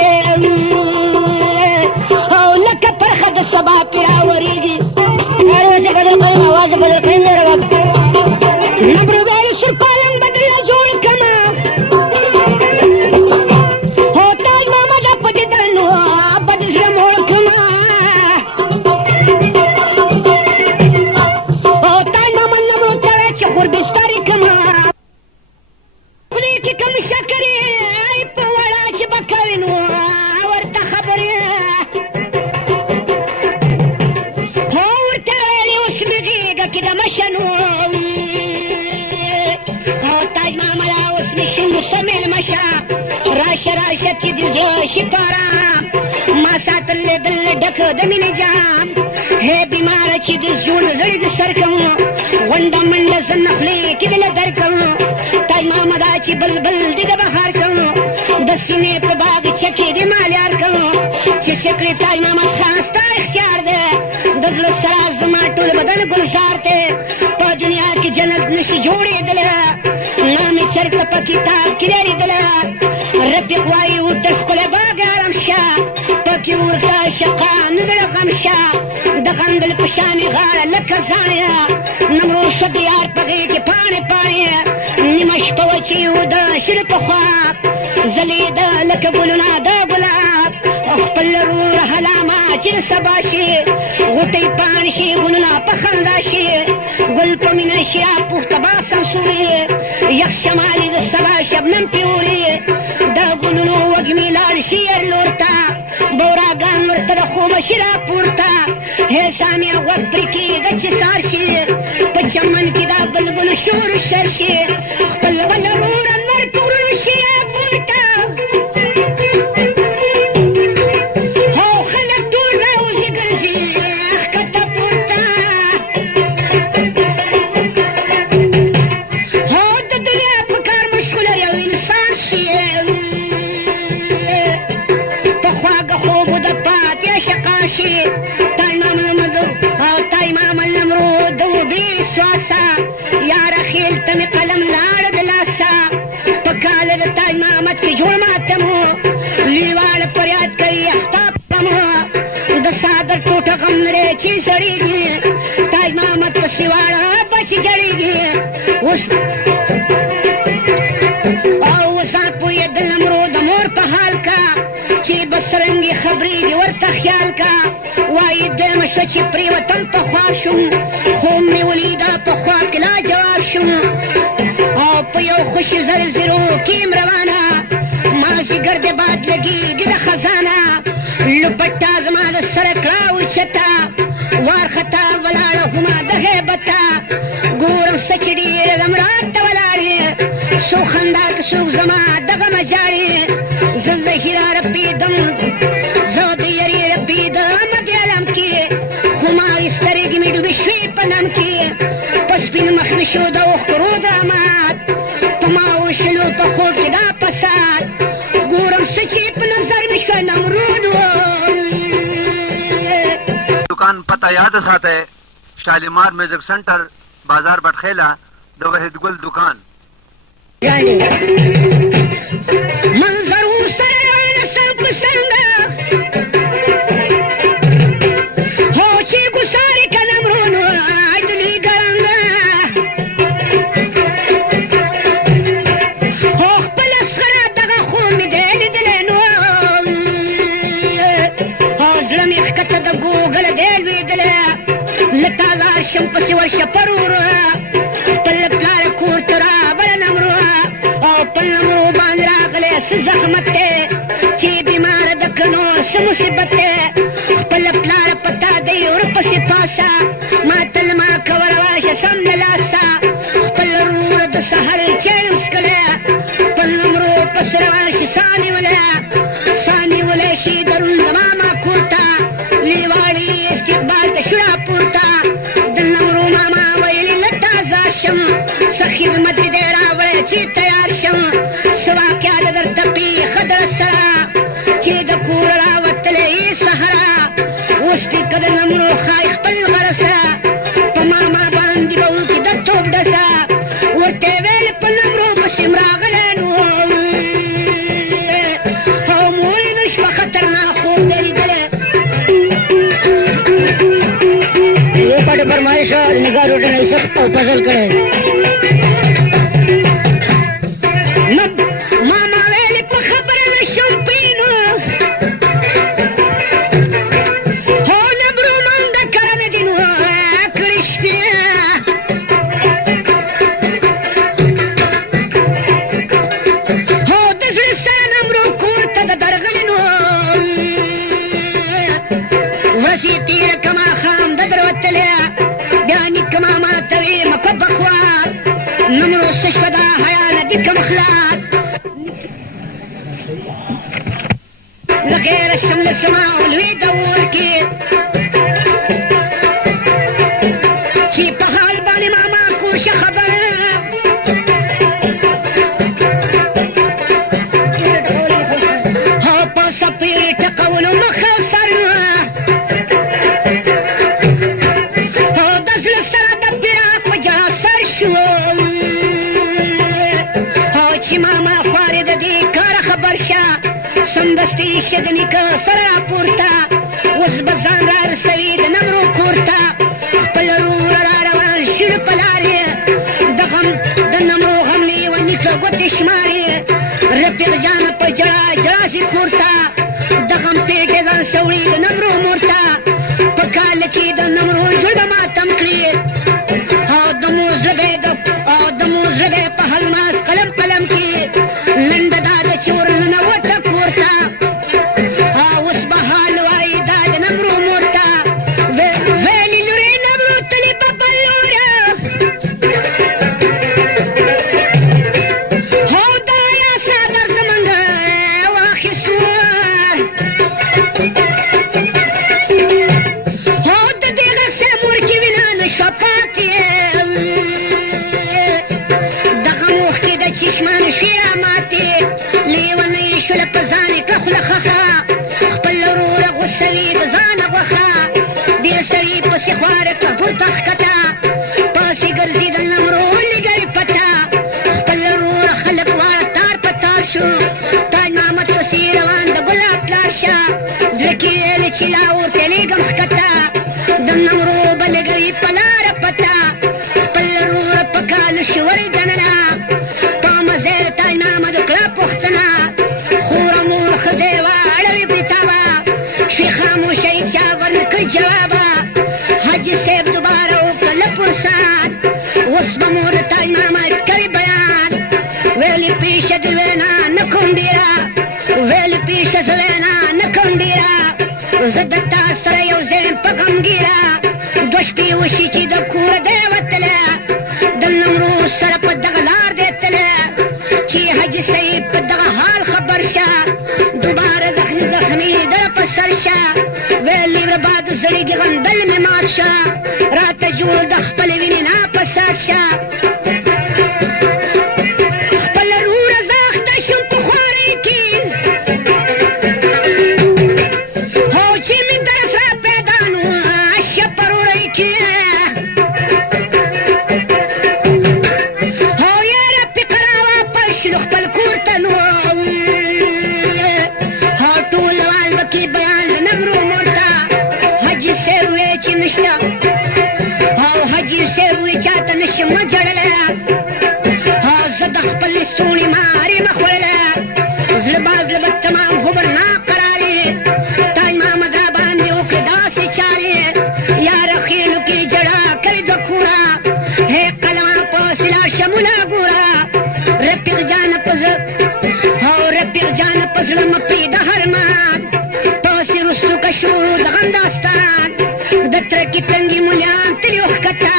او لکه پرخه د سبا پرې راورېږي نمرو ویل سرپالنګ به درله جوړ کړمه هو تاج محمده په دیدن به د زړه موړ کړمه او تاج محمد لمرو ته ویل چې خور بسترې کړمه خولې کې کوم شکر وحشت کې د زړه شپاره ما ساتلی دل ډک د مینې جام هی بیماره چې د زړه زړې د سر کم غونډه منډه زه نخلې کې دله در کم تاج محمده چې بلبل دې د بهار کم د سینې په باغچه کې دې مالیار کم چې شکل تاج محمد خان ستا اختیار دی د زړه سره زما ټول بدن ګلزار دی په دنیا کې جنت نشي جوړېدلی نام یې چرته په کتاب کې دی لیدلی رفیق وایي ورته ښکلی باغ ارام شه پکې ورته شقا نه زړه غم شه د غندل په شانې غاړه لکه زاڼې نمرود شو د یار په غېږ کې پاڼې پاڼې نیمه شپه وه چې و د شل په خوا ځلېده لکه ګلونه د ګلاب خپل رور هلامه چې د سبا شي غوټۍ پاڼې شي ګلونه په خندا شي ګل په مینه شي راپورته به سمسوري یخ شمالي د سبا شبنم پیوري د ګلونو وږمې لاړ شي هر لور ته بوراګان ورته د خوبه شي راپورته هې سامیه غوږ پرې کېږه چې سار شي په چمن کې دا بلبل شور شر شي خپل بل رور انور په غرونو شي راپورته هو خلک ټول راوځي ګرځي ښکته پورته هو د دنیا په کار مشغوله یو انسان شي په خواږه خوبو د پاتې شقا شي تاج محمد او تاج محمد نمرود د وبې سواسه یاره خیل ته مې قلم لاړه د لاسه په کال د تاج محمد کې جوړ ماتم لیواله فریاد کوي اختاب د صادر ټوټه غم لري چې سړېږي تاج محمد په سیواړه بچ جړېږي او وسان پوهېدل نمرود د مور په حال کا چې بسرنګې خبرې دې ورته خیال کا وایي دویمه شوه چې پرېوتم په خوا شوم خوب مې ولیده په خوا کې لا جواب شوم او په یو خوشي زرزرو کې یم روانه مازدیګر د باد لګېږي د خزانه لپټه زما د سره کړه اوچته وارخطا ولاړه هما د هیبته ګورم څه چې ډېره زمرات ته ولاړې څوک خندا که څوک زما د غمه ژاړې زه زهیره رپېدم زه د یرې رپېدم د علم کې خمارې سترګې مې ډوبې شوې په نم کې په سپین مخ مې شو د اوښکو رود رامات په ما وشلو په خوب کې دا فساد ګورم څه چې په نظر مې شوه نمرود दुकान पता याद ساته شالیمار میوزک سنټر بازار بټخیلا د وحید ګل دکان منظر سره نسم پسند هو چې ګسارې که نمرونو عدلي ګړنګ هو خپله سره دغه خوب مې دی لیدلی نو او زړه مې ښکته د ګوګل دی لوېدلی له تا لاړ شم پسې ورشه پرور خپل پلار کور ته رابله نمرو او په نمرو باندې راغلی څه زحمت دی چې بیماره ده که نور څه مصیبت دی خپل پلاره په تا دی ورپسې پاسه ما تل ما کوه رواشه سم له لاسه خپل وروره د سهر چای وڅښلی په نمرو پسې روان شي سا نیولی شي درون د ماما کور ته لیواړي استقبال ته شو راپورته د نمرو ماما ویلي له تا ځار شم څه خدمت دې دی راوړی چې تیار شم څه واقعه ده درته پېښه در سره چې د کور راوتلی یې سهره اوس دې که د نمرو ښایي خپل غره سره په ماما باندې به وکړي د توپ ډسه ورته یې ویل په نمرو پسې م راغلی نو او مور یې د شپه خطرناک خوب دی لیدلی ये पाटे फरमाइश निगाह रोटी नहीं सब पजल करे मामा वेली पे खबर न शम्पीनो हो नबरू मंद करन दिनो कृष्ण हो दसरे सा नबरू कोर्त द दरगलिनो वसी तीर कमा खाम द दरवतलिया بياني كما ما توي مكبك واد نمرو السشفدا هيا لديك مخلات لغیر شمل سما لوی دور کې چې په حال باندې ماما کوشه خبره ها په سپېړې ټکولو مخ او سر ها د زړه سره د فراق په جلا سر شو ها چې ماما خوارې د دې کاره خبر شه سمدستي شه د نیکه سره راپورته اوس به ځان را رسوي د نمرو کور ته خپل وروره را روان شي په لارې د غم د نمرو غم لیوه نیکه ګوتې شمارې رفیق جانه په جړا جړا شي کور ته د غم پیټې ځان سوړي د نمرو مور ته په کال کې د نمرو جوړه ماتم کړي او د مور زړه په هلماس قلم قلم کې لنډه دا د چې ور ننوته کور ته اوس به حال وایي دا د نمرو مور ته ویلي لورې نمرو تلې په بل لوره هو دا یا څادر زمونږ واخیستو هو د دې غسې مور کې وینه نشوه پاتې دغه موخ کې د چشمانو شوې راماتې لیونۍ شوله په ځان یې کړه خوله خښه خپل وروره غوڅوي د ځانه غوښه ډېر سړي پسې خواره کړه پورته ښکته پاسې ګرځي د نمرو لږوي پټه خپل وروره خلک واړه تار په تار شو تاج محمد پسې روان د ګلاب پلار شه زړه کې ویلې چې لا ورته لېږم ښکته د نمرو به لږوي په لاره پته خپل وروره په کالو شور دننه په مزه د تاج محمد وکړه پوښتنه خوره مور ښځې واړوي بېتابه شي خاموشۍ چا ورنکړ جوابه حاجي صاحب دوباره وکړله فرصت اوس به مور د تاج محمد کوي بیان ویلې پیشه د وینا نه کوم ډېره ویلې پیشه زه وینا نه کوم ډېره زه د تا سره یو ځای په غمګیره دوه شپې وشي چې د کوره دی وتلی د نمرو سره په دغه لار دی تلی چې حاجي صاحب په دغه حال خبر شه دوباره زخمي دره په سر شه ویلې وره باد زړېږي غندل مې مات شه راته جوړ د خپلې وینې نه په سر شه خپل وروره زه اخته شوم په خوارۍ کې هو چې مې درس را پیدا نو شه په وروره کې هو یاره فکر را واپس شو خپل کور ته نو هو ټول وال به کې بیان د نمرو مور ته حاجي صاحب وی چې نشته او حاجي صاحب وی چاته نشم جړلی او زه د خپل ستوني مارې مه خوړلی زړه به تمام خبر ناقرارې تاج محمد را باندې وکړې داسې چارې یاره خېلو کې جړه کوي د کوره هې قلمه پسې لاړ شه ملا ګوره رفیق جانه په زړه او رفیق جانه په زړه مه پرېږده هرمان پسې رستو که شروع د غم داستان د ترکي تنګي ملیان تلي وښکته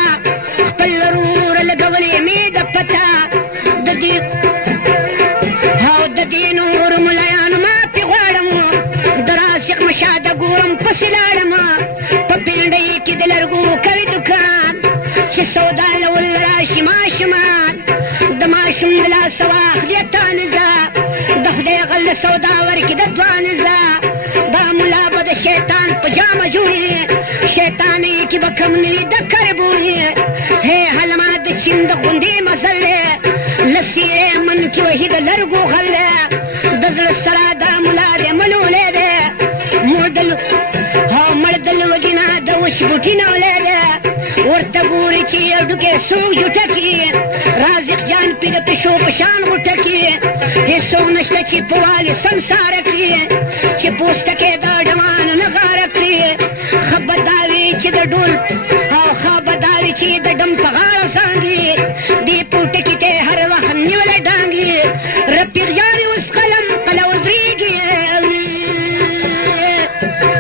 خپل وروره لګولې مې د پته د دې نور ملایانو معافي غواړم د راسخ مشاده ګورم پسې لاړم په پنډۍ کې د لرګو کوي دکان چې سودا لول راشي ماشومان د ماشوم د لاسه واخلې تانزه د خدای غل سودا ورکړي د دوانزه دا ملا به د شیطان په جامه جوړي شیطانۍ کې به کم نه وي د کربوړي هې هلمه د چین د غوندې مزل دی له څېرې من کې وهي د لرګو غل دی د زړه سره دا ملا دی ملولی دی مړ د لوږې نه د وش بوټي نولی دی ورته ګوري چې یو ډوکی څوک جوټه کړي رازق جان پي د پیشو په شان غوټه کړي هېڅوک نشته چې په والي سمساره کړي چې پوستکی د ډمان نه غاره کړي ښه به دا وي چې د ډول او ښه به دا وي چې د ډم په غاړه سانګي دې پوټکي ته هر وخت نیولی ډانګي رفیق جان اوس قلم قله ودرېږي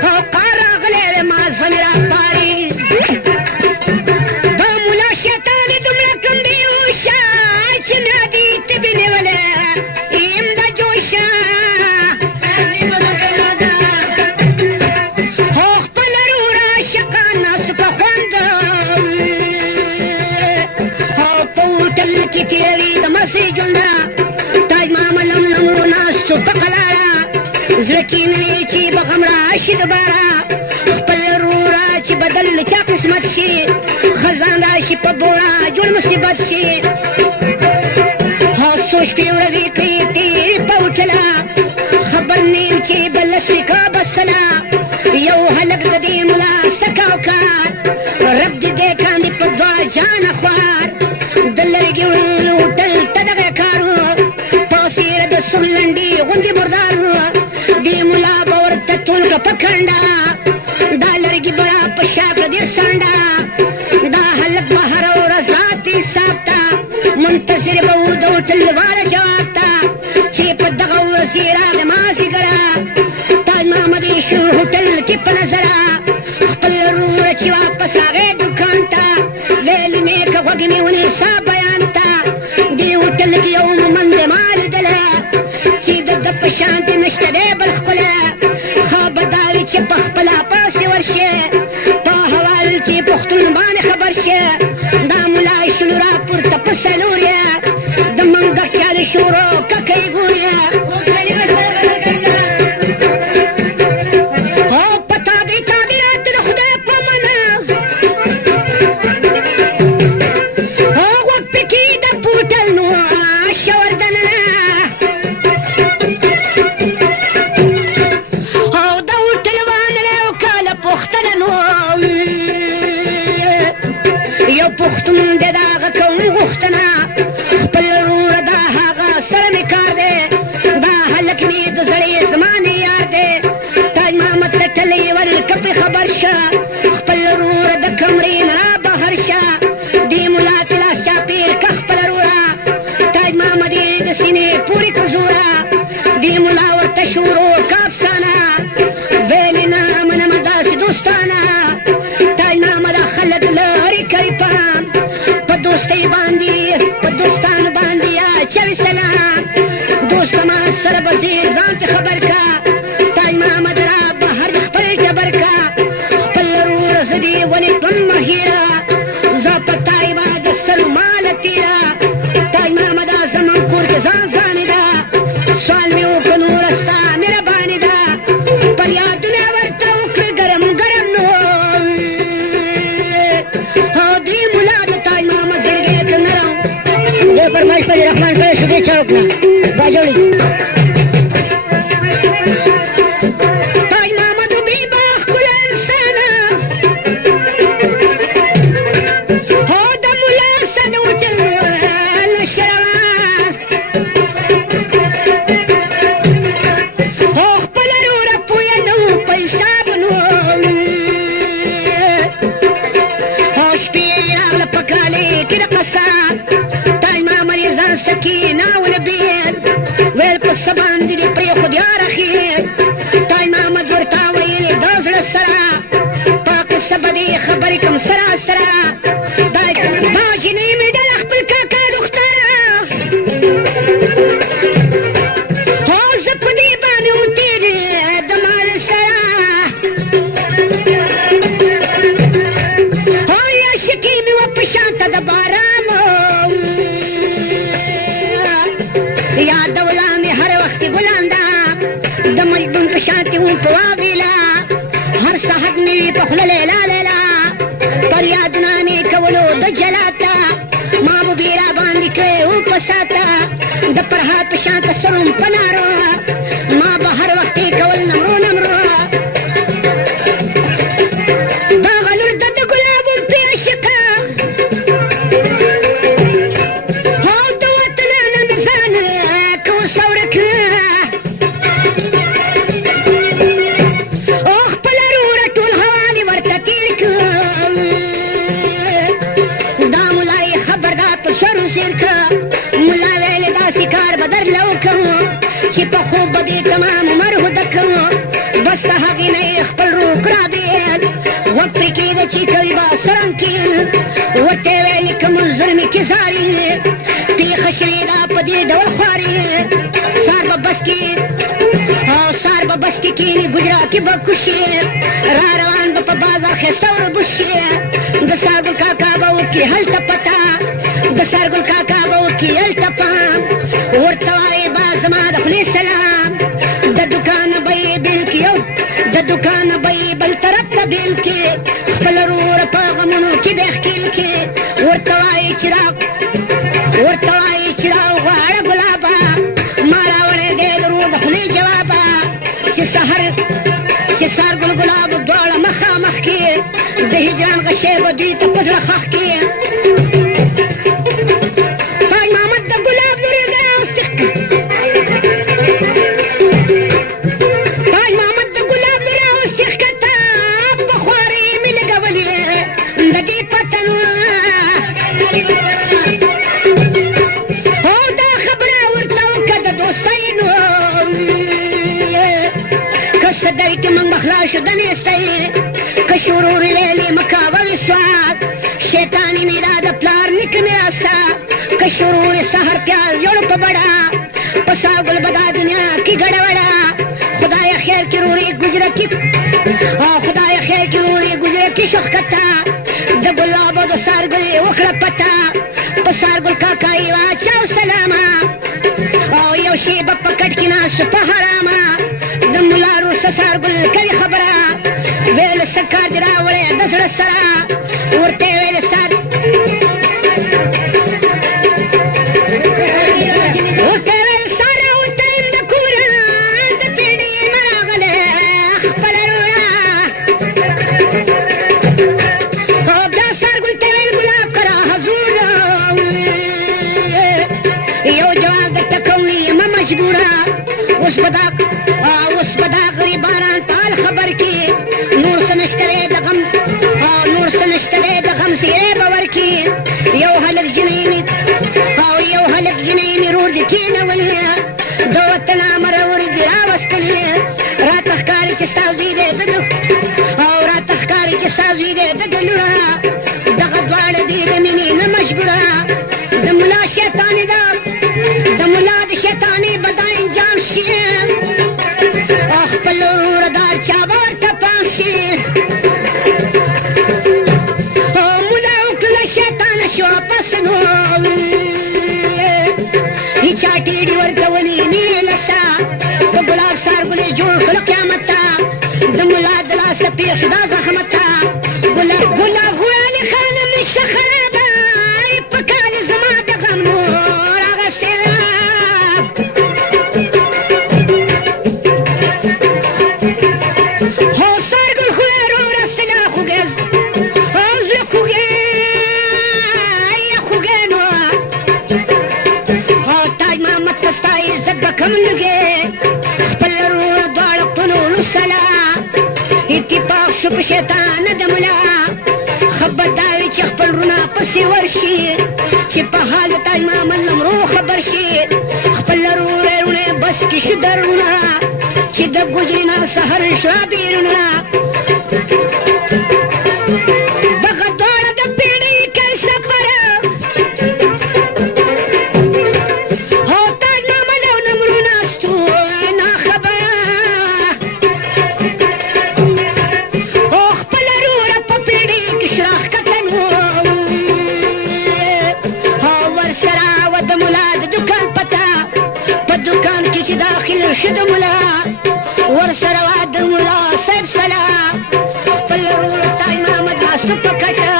او قار راغلی دی ما زنې راپاري دا ملا شیطان دومره کم بیهوشه چې میادې تبې نیولی یم د جوشه کې تېروي د مسې ژونده تاج محمد لملمړو ناستو په قلاره زړه کې نه وي چې به غم راشي دوباره خپل روره چې بدل د چا قسمت شي خزان راشي په بورا جوړ مصیبت شي څو شپې ورځې کړي تېرې په وټله خبر نیم چې بله سویکا بسله یو هلک د دې ملا سکاو کار رب دې دې کاندې په دوه جانه خوار د لرګي وړلو هوټل ته دغه کار و په څېره د سور لنډې غوندې مردار و دې ملا به ورته ټول کړه په کنډه دا لرګي به را په شا کړه ډېر سنډه دا هلک به هره ورځ رات حساب ته منتظر به و د هوټل والا جواب ته چې په دغه ورځ یې راغی مازدیګره تاج محمد یې شو هوټل کې په نظره خپل وروره چې واپس راغی دوکان ته ویلې نیکه غوږ مې ونیسه بیان ته دې هوټل کې یو مومند ما لیدله چې د ده په شانتې نشته دی بل ښکلی ښه به دا وي چې په خپله پاسې ورشي په حوال چې پښتون باندې خبر شي دا ملا شلو را پورته په څلور یې د منګه چالې شورو ککۍ ګورې او په تادې تادې راته د خدای په منه او غوږ پکې د بوټل نو شور دننه او د هوټل وانله یو کاله پوښتنه نو یو پښتون دی د هغه کوم غوښتنه خپل وروره دا هغه سره مې کار دی دا هلک مې د زړې زمانې یار دی تاج محمد ته ټلۍ ورکه پې خبر شه خپل وروره د کمرې نه را بهر شه دې ملا ته لاس چاپېر که خپله وروره تاج محمد یې د سینې پورې په زوره دې ملا ورته شروع که افسانه ویلې نه منمه داسې دوستانه تاج محمد خلک لرې کوي پام په دوستۍ باندې په دوستانو باندې اچوي سلام دوسته ما سره به زه ځان ته خبر کا تاج محمد را بهر خپل ټبر کا خپل وروره زه دې ولې کړم مهیره زه په تایبه د سر ماله تېره تاج محمد زموږ کور کې ځان ځانې ده سوال مې وکړه نوره ستا مهرباني ده پر یادونه ورته وکړه ګرم ګرم نو او دې ملا د تاج محمد زړګی کړ نرم دې فرمایش پر رحمان کړی شوبې چا وکړه دا جوړي تاج محمد بې باښکله انسانه او د ملا سد هوټل نشروان او خپله وروره پویه نه و په حساب نو او شپې راغله په کالې کې د قصاب تاج محمد یې ځان سکینه ونه بېل ویل په څه باندې دې پرېښود یاره خېل تاج محمد ورته ویلې د زړه سره په قصه به دې خبرې کړم سره سره دا جینۍ مې ډله خپل کاکا دختره او زه په دې باندې وم تېرې د مال سره او یاشکې مې وه په شانته د بارام یادوله مې هر وخت ګلانده د مجنون په شانتې وم په واویله هر ساعت مې په خوله لیلا لیلا پر یادونه مې کولو د جلاته ما به بې را باندې کړې و په ساته د فرهاد په شانته سروم په نارو ما به هر وخت یې کول نمرو نمرو دغه لور د ګلاب وم پې عشقه او د وطنه نه مې ځان کوسه ورکه او خپله وروره ټول حوالې ورته تېر کړه دا ملا یې خبردار په سرو سیر کړه ملا ویلې داسې کار به درله وکړم چې په خوب به دې تمام عمر هوده کړم بس د هغې نه یې خپل روح رابېل غوږ پرې کېده چې کوي به سرنګ کېل ورته یې ویلې که منظور مې کې زارې پېښه شوې ده په دې ډول خوارې سار به بس کې او سار به بس کې کېني ګجرا کې به کوشي را روان به په بازار ښایسته وربوشي د صابر کاکا به وکړي هلته پته د سرګل کاکا به وکړي هلته پام ورته وایي با زما د خولې سلام د دوکانه به یې بېل کړي او د دوکانه به یې بل طرف ته بېل کړي خپل وروره په غمونو کې به ښکېل کړي ورته وایي چې غواړه ګلابه ما راوړی دی د روز د خولې جوابه چې سهار ګل ګلاب دواړه مخامخ کې د هجران غشی به دوی ته په زړه خښ کې تاج محمد د ګلاب لورې زه راوستې تاج محمد د ګلاب لورې راوستې ښکته په خوارې مې لګولې د دې پتن او دا خبره ورته وکړه د دوستۍ نو که صدۍ کې موږ به خلاص شو د نیستۍ که شرور لیلې مکاوه وسواس شیطاني مې دا د پلار نیکه مې راسته که شرور سهر پیاز جوړ په بړه په سا ګل به دا دنیا کې ګډوډه خدای خیر کې رورې ګجرتي خدای خیر کې رورې ګجرتي شو ښکته د ګلابو د سارګل یې وکړه پته په سارګل کاکا یې واچاو سلامه او یو شیبه په کټ کې ناست په حرامه د ملا روسه سارګل کوي خبره ویل څه کار دې راوړی د زړه سره ورته یې ویل ساره وتیم د کوره د پیډې نه راغلی خپله روره او بیا سارګل ته ویل ګلاب که را حضور یو جواب درته کوم یم مجبوره اوس به دا غریبانان پال خبر کې نور څه نشته دی د غم زیری به ورکړي یو هلک جنۍ مې رور دي کېنولې د وطن مرور دي راوستلې راته ښکاري چې ستا زوی دی د لوره دغه دواړه دي د مینې نه مجبوره د ملا د شیطانې به دا انجام شي خپل وروره دار چا به ورته پام شي ملا وکړه شیطانه شوه پس نو هیچا ټیډي ورته ونیمې لسه د ګلاب سارګلې جوړ کړه قیامت ته د ملا د لاسه پېښ دا زحمت ته ګلاب غوالي خانه مې شه خرابه په کال زما د غم نور اغستې هو سارګل خوی روره سلا خوږې او زړه خوږې نو او تاج محمد ته ستا عزت به کم لږې خپل وروره دواړه پلونو سلا اتفاق شو په شیطانه د ملا خبر دا وي چې خپل رونه پسې ورشي چې په حال د تاج محمد لمرو خبر شي خپل وروره رونه بس کې شو درونه چې د ګجري نه سهر شوه بیرونه دغه دواړه د پیړۍ کې سفره او تاج محمد او نمرو ناستو ناخبره او خپل وروره په پیړۍ کې شوه ښکته نو او ورسره وه د ملا د دوکان پته په دوکان کې چې داخل شو د ملا ورسره وه د ملا صاحب سلام خپل وروره تاج محمد ناستو په کټه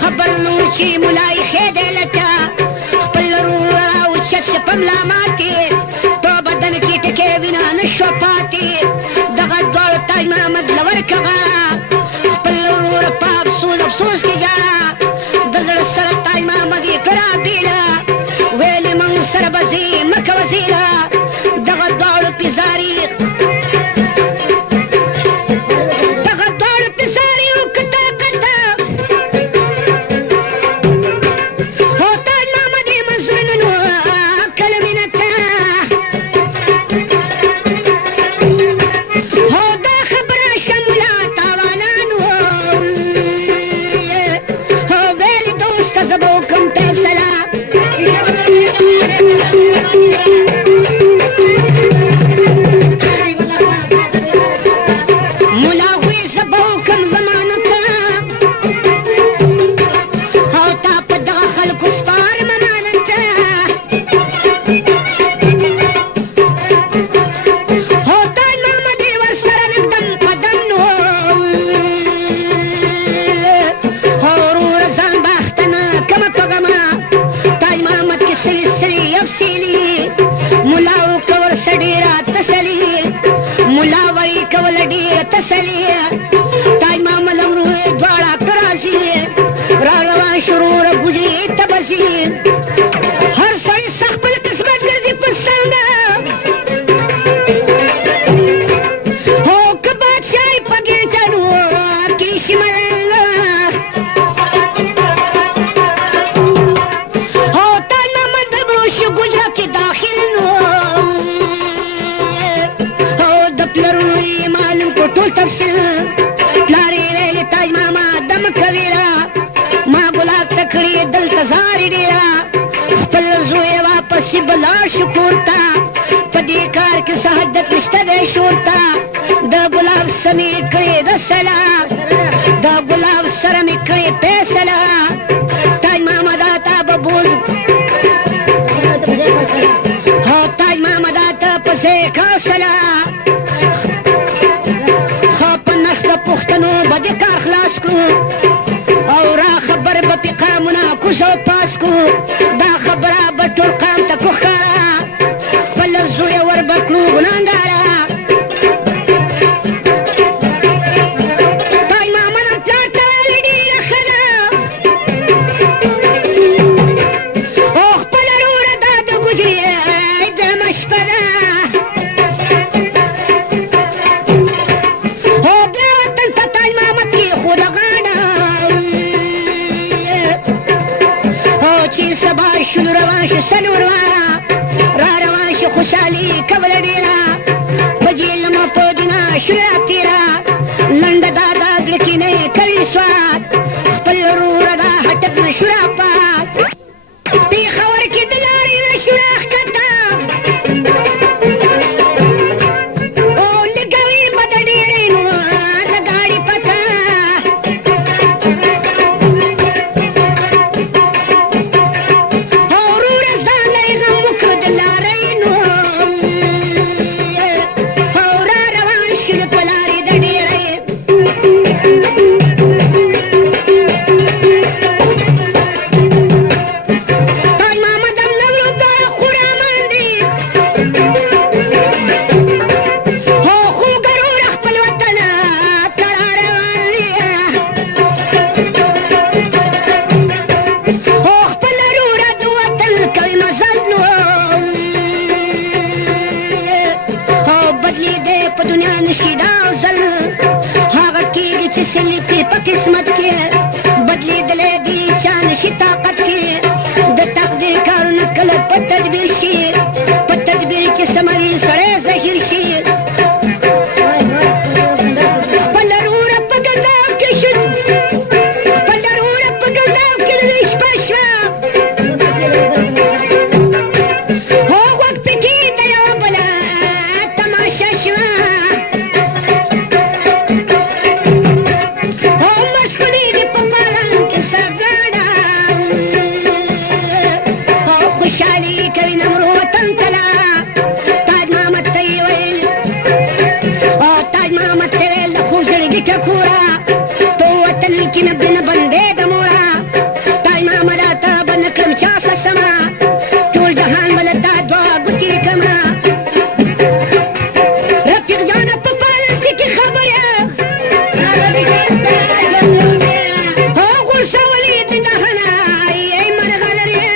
خبر نو چې ملا یې ښې دی لټه خپل وروره راوچت شه په ملا ماتې په بدن کې ټکې وینه نه شوه پاتې دغه دواړو تاج محمد له ورکغه خپل وروره په افسوس کې جاړه د زړه سره تاج محمد یې کړه بیله ویلې موږ سره به ځې مه کوه زیره دغه دواړو پیزاري مسلې تاج محمد امرو دواړه کراسي را روان شروع گزري تبسي هر سړی خپل قسمت ګرځي په څنګه هو که بادشاہي په ګټنو کې شمال هو تاج محمد امرو شو گجرات کې داخل نو هو د پلرونو یې معلوم کو ټول تفصیل پلار یې ویلې تاج محمد دم کوي را ما ګلاب تکړې دلته زارې ډېره خپل زوی واپس بلا شکور تا په دې کار کې سعادت نشته دی شور تا د ګلاب سمې کړې د سلام د ګلاب سره مې کړې فیصله تاج محمد آتا به بوز هو تاج محمد آتا پسې کوسله ښه په نس د پښتنو به دې کار خلاص کړو او را خبر به پې قامونه کوز او پاس کو دا خبره به ټول قام ته کو ښکاره خپل زویه ور به کړو ګناهګاره تاج محمد هم پلار ته ویلې ډېره ښه ده او خپله وروره دا د ګجرې دمه شپه ده او بیا وطن ته تاج محمد کېښوده غاړه او چې سبا شلو روان شو څلور واره را روان شو خوشحالي کوله ډېره په جیلمه په دنیا شو را تېره لنډه دا د زړه کې نه یې کوي سوات خپل وروره دا هټک نه شو را پات پېښور کې د لارې نه شو را ښکته او لګوي به د ډېرې نو د ګاډي پته او وروره ځان لرې غم وکړه د لارې نو او را روان شول په لارې د ډېرې تاج محمد هم نورو دا خورا باندې هو خوږه وروره خپل وطن ته را روان دی هو خپل وروره د وطن کوي مزل نو او بدلېدی په دنیا نشي دا ځل هغه کېږي چې څه لیکي په قسمت کې بدلېدلی دي چا نشي طاقت کې د تقدیر کارونه کله په تدبیر شي په تدبیر کې سموي سړی زهیر شي خپل وروره په ګنداو کې شو خپل وروره په ګنداو کې د شپه شوه هو غوږ پکې د یو بله تماشه شوه او مشغولې دي په پالن کې سرګاډه او خوشحالي کوي نمرو وطن ته لاړه تاج محمد ته یې ویل او تاج محمد ته ویل د خو زړګي ټکوره په وطن کې نه بندې د موره تاج محمد آتا به نه کړم چا قسمه ټول جهان به له تا دوه ګوتې کمه رفیق جانه په پالن کې خبره او غورځولې د دهنه یې مرغلرې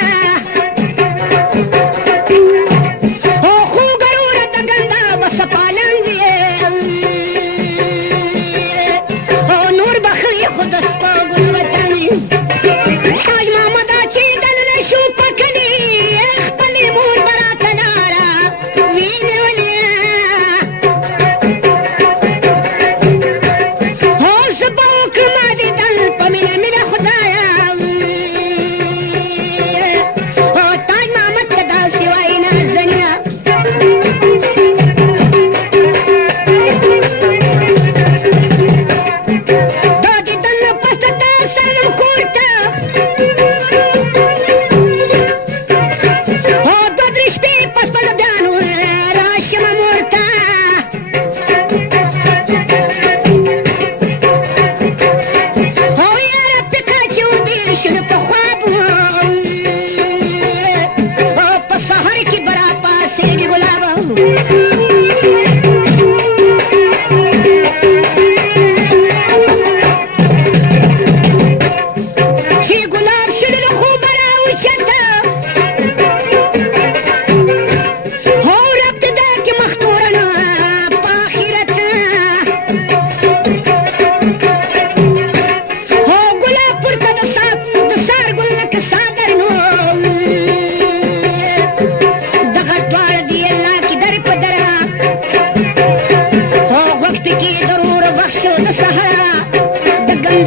او خوږه وروره د ګنده به څه پالن دی او نور بخلي خو د سپاږو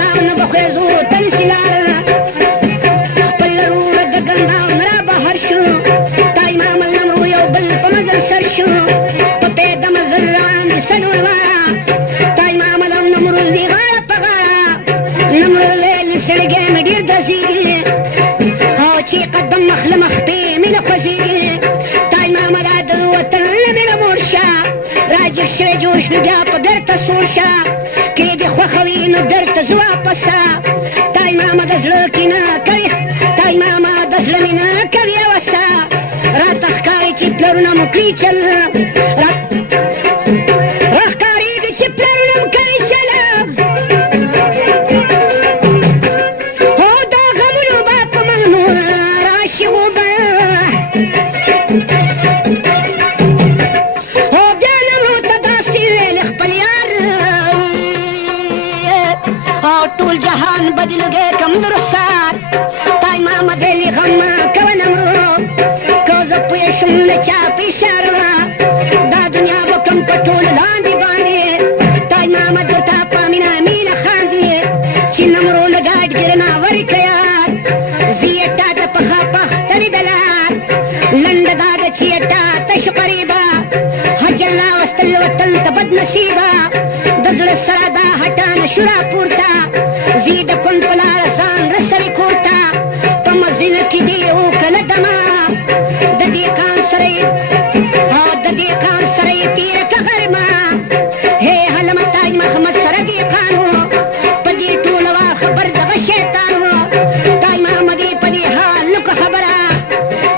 ګنداو نه بخوځو تنسي لار خپل ورور د ګنداو نه را بهر شو تاج محمد نمرو یو بل په مزل سر شو په پیدا مزل راندې سلور واره تاج محمد او نمرو دي غاړه په غاړه نمرو ویل سړګې مې ډېر دزېږي او چې قدم مخ له مخ پې مینه خوځېږي تاج محمد د وطن له مینه موړ شه راجګ شوی جوش نو بیا په بېرته سوړ شه که دې خوښه وي نو بېرته ځه واپسه تاج محمد د زړه کینه کوي تاج محمد د زړه مینه کوي اوسه راته ښکاري چې پلرونه مو کړي چل راښکارېږي چې پلرونه مو کوي چله او دا غمونو به په مغنو راشي غوبه او بیا نمرو ته داسې ویل خپل یار او ټول جهان بدلوږي کم د رخسار تاج محمد ویلي غم مه کوه نمرو که زه پوه شم د چا په اشاره دا دنیا به کړم په ټول لاندې باندې تاج محمد ورته په مینه مینه خاندي چې نمرو له ګاډګیر نه ورکه یار زه تا ته پخه پخته لیدله لنډه دا ده چې تا تش قریبه حجر راوستل وطن ته بد نصیبه د زړه سره دا هټانه شو راپورته زه د کون په لاره ځان رسوي کور ته په مزینه کې دې وکړه دمه د دې کان سره او د دې کان سره یې تېره که غرمه هې هلمه تاج محمد سره دې کان و په دې ټوله وا خبر دغه شیطان و تاج محمد یې په دې حال نو که خبره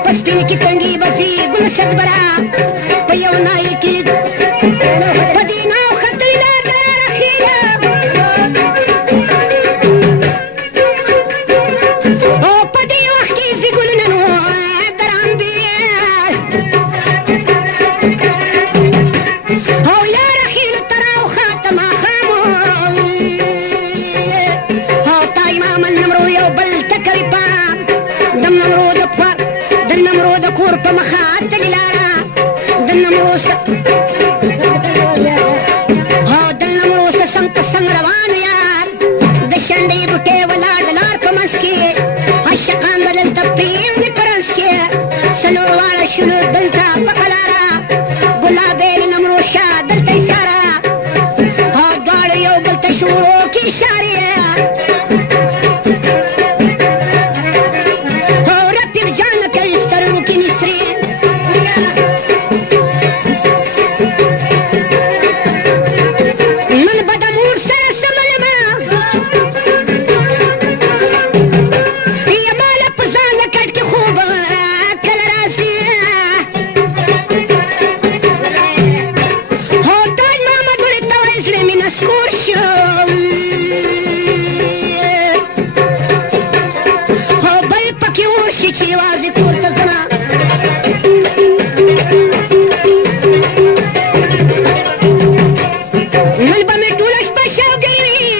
په سپین کې تنګي بسي ګل صدبره په یو نای کې په دې ناو ختل لار لاره خیله او په دې وخت کې زیګلونه نو ګران دي او یار خیل تراو خاتمه خامو او تاج محمد نمرو یو بل تکوي پام د نمرو د کور په مخه اتلې لاره د نمرو او د نمرو څنګ په څنګ روان یار د شنډې بوټې ولاړ د لار په منځ کې عاشقان به دلته پرېوځي په رنځ کې څلور واړه شولو دلته په قلاره ګلابې له نمرو شا دلته ایساره او دواړه یو بل ته شورو کې اشارې او رفیق جان کوي سترګو کې نسرې نن به د مور سره سملمه یماله په ځان له کټ کې خوب کله راځي او تاج محمد ورته وایي زړه مې نسکور شو او بل پکې ورشي چې یوازې کور ته ځمه نن به مې ټوله شپه شوګري وي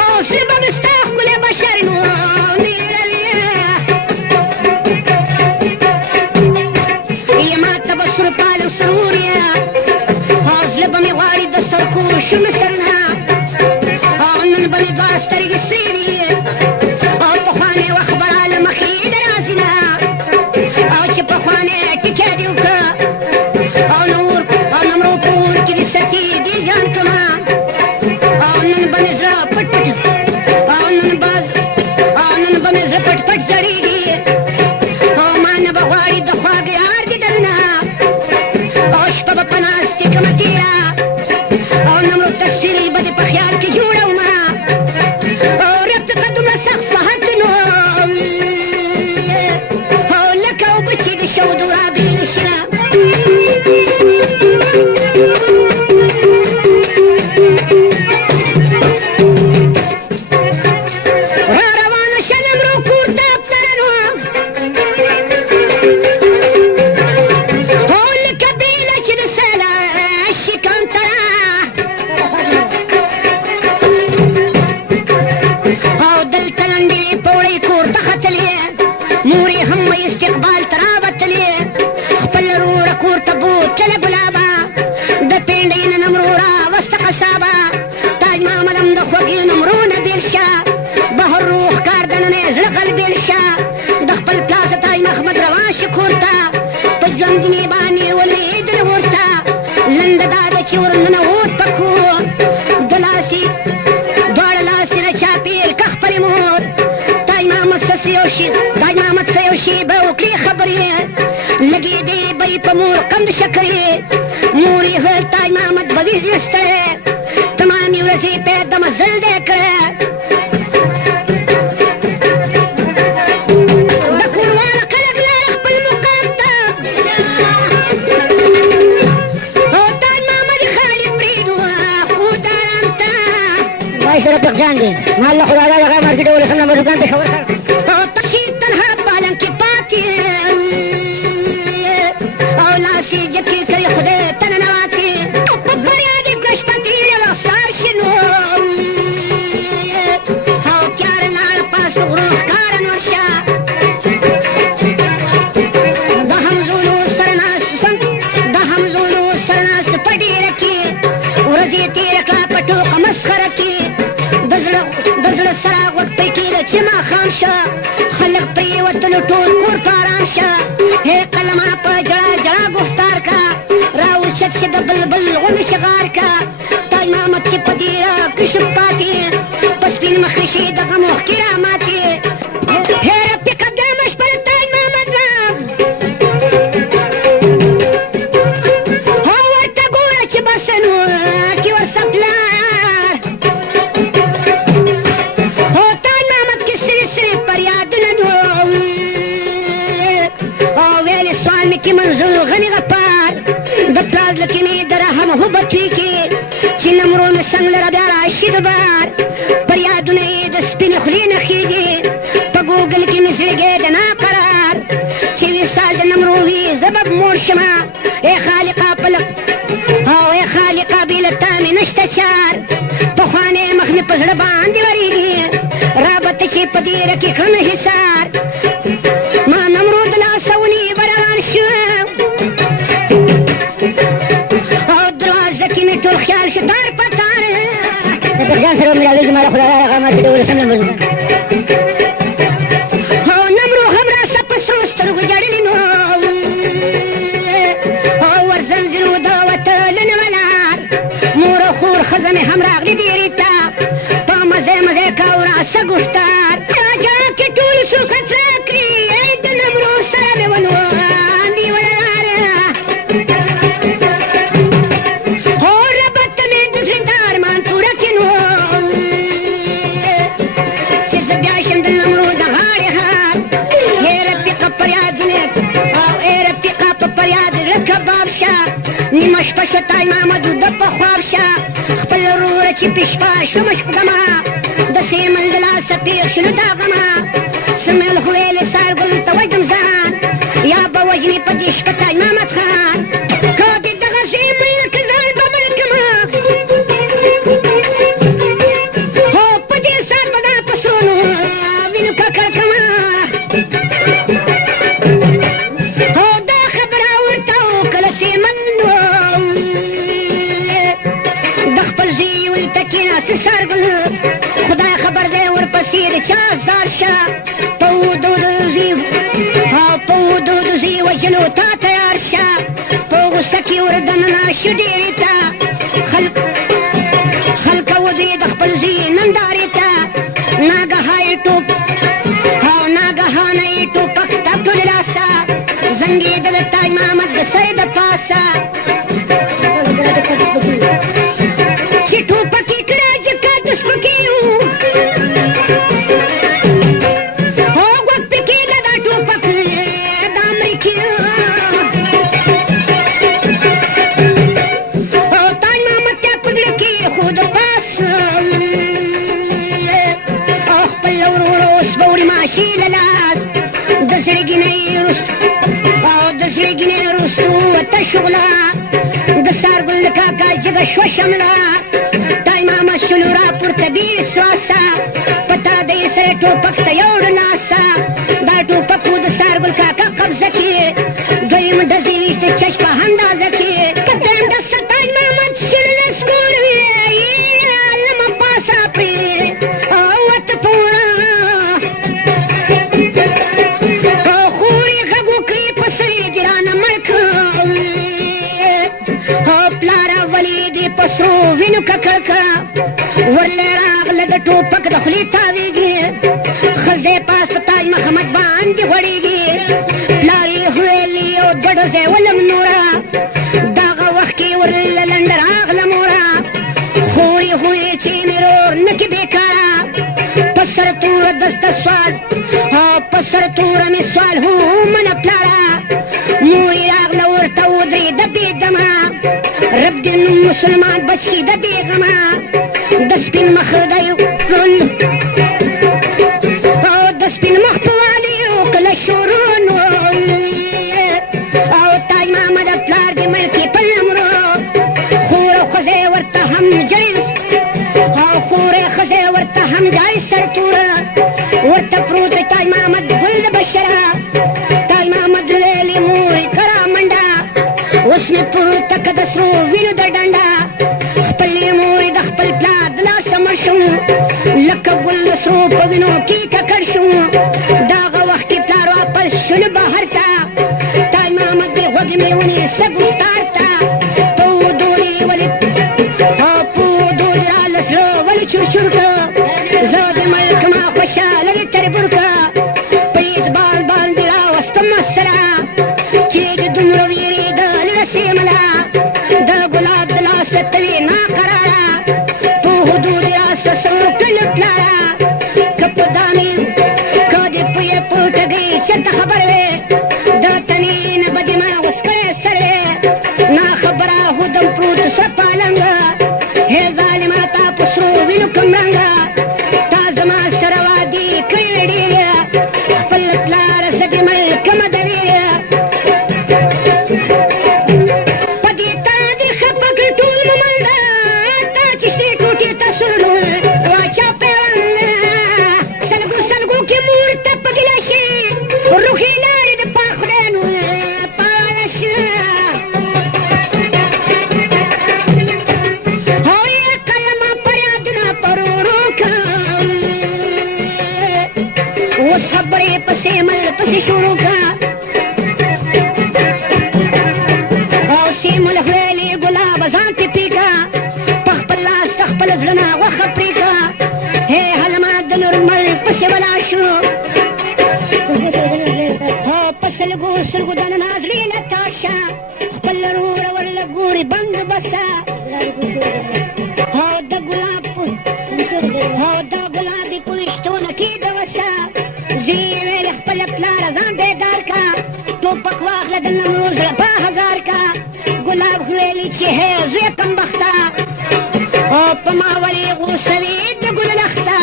او زه به مې ستا ښکلی بشر نو نیروي یما ته به سرپال او سرور یې او زړه به مې غواړي د سرکو شنو سرونه او نن به مې دوه سترګې سرې وي او پخوانی وخت به راله مخې د راځي نه او چې پخوانی ټکې دې وکړه او نمرو په اور کې دې سکي دې جان کړمه او نن به مې زړه پټ پټ او نن به مې زړه پټ پټ زړېږي او ما نه به غواړي د خواږه یار دیدنونه او شپه به په ناستې کړمه تېره او نمرو تصویر به دې په خیال کې جوړومه او زړه غلبېل شه د خپل پلار تاج محمد روان شه کور ته په ژوندوني باندې ولوېدله ورته لنډه دا ده چې ورننوت په کور د لاسې دواړه لاسې نه چاپېر که خپلې مور تاج محمد څه یو شېبه وکړې خبرې لګېدې به یې په مور قند شکرې مور یې ویل تاج محمد به وي ډېر ستړی تمامې ورځې پې د مزل دی کړی د کورواله خلک لاړه خپل مقام ته او تاج محمد یې خالي پرېږدو خو د ارام ته وای سره پخجان دی ما الله خدا دا هغه مارکېټ ولسم نمبر دکان پېښور او تشي تنها پالن کې پاتې او لاسې جکې کوي خدای ته ننواتې په فریاد یې کړه شپه تېره وخت سهار شنو او تیاره لاړه پاس په غرو ښکاره نور شه د همزولو سره ناستو په ډېره کې ورځې تېره کړه په ټوقه مسخره کې د زړه سره غوږ پرې کېده چې ماښام شه خلک پرېوتلو ټول کور په ارام شه هې قلمه په جړه جړه ګفتار کا راوچت شه د بلبل غوندې شغار کا تاج محمد چې په دیره کشپ پاتې په سپین مخې شي د غم اوښکې راماتې هې ربې قدامه شپه د تاج محمد او ورته ګوره چې بسنو کې ورسه پلار او تاج محمد کې سرې سرې فریادونه نو او ویلې سوال مې کې منظور غني غفار د پلار لکې مې د رحم حبت وي کې چې نمرو مې څنګ لره بیا راشي دوبار فریادونه یې د سپینې خولې نه خېږي په ګوګل کې مې زړګی د ناقرار چې وصال د نمرو وي زه به موړ شمه ای خالقه او ای خالقه بې له تا مې نشته چار پخوانی مخ مې په زړه باندې ورېږي رابطه چې په دیره کې کړم حصار ما نمرود لاسه ونیو روان شوم او دروازه کې مې ټول خیال شو تار په تار د پخجان سره مې رالیږي ما خدا دا هغه مارکېټ ولسم نمبر دکان او نمرو هم راسه په سرو سترګو ژړلې نو او ورزلزلو د وتلن ولار مور او خور ښځه مې هم راغلې ډېرې ته په مزه مزه کو راسه ګفتار راجا کې ټول شو خطره کړي ای د نمرو سره مې ونواندې ولاره او ربط مې د زړه د ارمان پوره کړي نو چې زه بیا شم د نمرو د غاړې هار ای رفیقه فریادونه او ای رفیقه په فریاد زړه کباب شه نیمه شپه شوه تاج محمد د په خواب شه خپل وروره چې پشپه شومه شپږمه د سیمل د لاسه پېښ شلو دا غمه سمیل خو ویلې سارګل ته وژنم ځان یا به وژنې په دې شپه تاج محمد خان که دې دغه سیمل لکه ځان به مړ کړمه هو په دې سات به دا په سرونو وینو ککړ کړمه او دا خبره ورته وکړه سیمل نو د خپل زوی ولته کېناسته سارګل خدای خبر دی ورپسې د چا زار شه په ودود زوی وژلو تا تیار شه په غوسه کې ور دننه شو ډېرې ته خلکه وځي د خپل زوی نندارې ته ناګهانه یې ټوپک تپټو له لاسه زنګېده د تاج محمد د سر د پاسه چې ټوپک یې کړه جکه د سپکیو او غوږ پې کېده دا ټوپک د امریکیو او تاج محمد ته په زړه کې خو د پاس او خپل ورور اوس به وړي ماشي له لاس د زړګینۍ وروستو وته شغله د سارګل کاکا جګه شوه شمله تاج محمد شلو راپورته ډېرې سواسه په تا د یې سره ټوپک ته یوړه لاسه دا ټوپک و د سارګل کاکا قبضه کې دویم ډزې ویشتې چش په اندازه کې په درېیم ډز سره تاج محمد شل لسکور وې لمه پاسه پرې او وته پوره وینو ککړ کا ورله راغله د ټوپک د خولې تاویږي ښځې پاس په تاج محمد باندې غوړېږي پلار یې ویلي یو دوه ډزې ولم نوره دغه وخت کې ورله لنډه راغله موره خور یې وویې چې مې رور نه کې بېکاره په سر توره دسته سوال او په سر توره مې سوال هو منه پلاره مور یې راغله ورته ودرېده بېدمه رب دې مسلمان بچ کړي د دې غمه د سپین مخ دی او د سپین مخ په والیو کله شروع نو او تاج محمد پلار دې ملکې په لمرو خور او ښځې ورته هم جړې او خورې ښځې ورته هم جړې سرتوره ورته پروت تاج محمد ګل د بشره تاج محمد ویلې مور کرا منډه اوس مې پروته که د سرو وینو د ډنډه خپلې مورې د خپل پلار د لاسه مړ شو لکه ګل د سرو په وینو کې ککړ شو دغه وخت کې پلار واپس شولو بهر ته تاج محمد دې غوږې مې ونیسه ګفتار ته په ودو دې ولې په ودو دې راله زړه ولې چورچور که زه د ملک ما خوشحاله دې تربور که په اعتبار باندې راوستم سره چې د دومره وېرېدل رسېمله د ګلاب د لاسه توې ناقراره په حدود راسه څوک کړل پلاره که په دامې که دې پویې په ټګۍ چېرته خبر وې د تنې نه به دې ما اوس کړی سر وې ناخبره هدم پروت سره پالنګه هې ظالمه تا په سرو وینو کمرنګه تا زما سره وعدې کړې وې ډېرې خپل پلار زه دې ملکمه د ویرې پسې شروع کا او سیمل ویلې ګلاب ځان پې پیکا په خپل لاس د خپل زړه نه غوښه پرېږده هې هلمه د نورمل پسې ولاړ شو او په سلګو سترګو دننه زړې نه تاړ شه خپل وروره ورله ګوري بندوبسته او د ګلابي په ویښتونه کې د وسه زه یې ویلې خپله پلاره ځان بیدار کا ټوپک واخله د نمرو زړه په هزار کا ګلاب ویلې چې هې زویه کمبخته او په ما ولې غوسوې د ګل لخته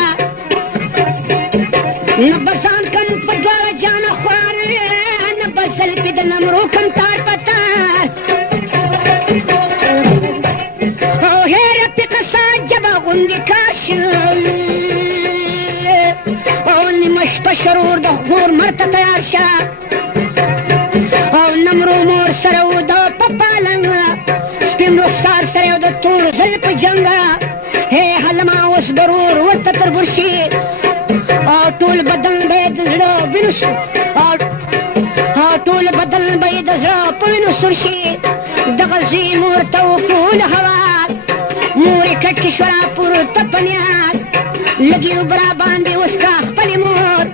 نه به ځان کم په دواړه جانه خوار نه به زلفې د نمرو کم تار په تار او هېره پې قصه جبه غوندې کار شو او نیمه شپه شرور د غور مړ ته تیار شه او نمرو مور سره و د په پالنګ سپین رخسار سره یو د تور زل په جنګه هې هلمه اوس ضرور ورته تربور شي او ټول بدن به یې د زړه وینو او ټول بدن به یې د زړه په وینو سور شي دغه زوی مور ته وکړو له هوار مور یې کټ کې شوړه پورته په نیاز لږې اوبه را باندې وسکه خپلې مور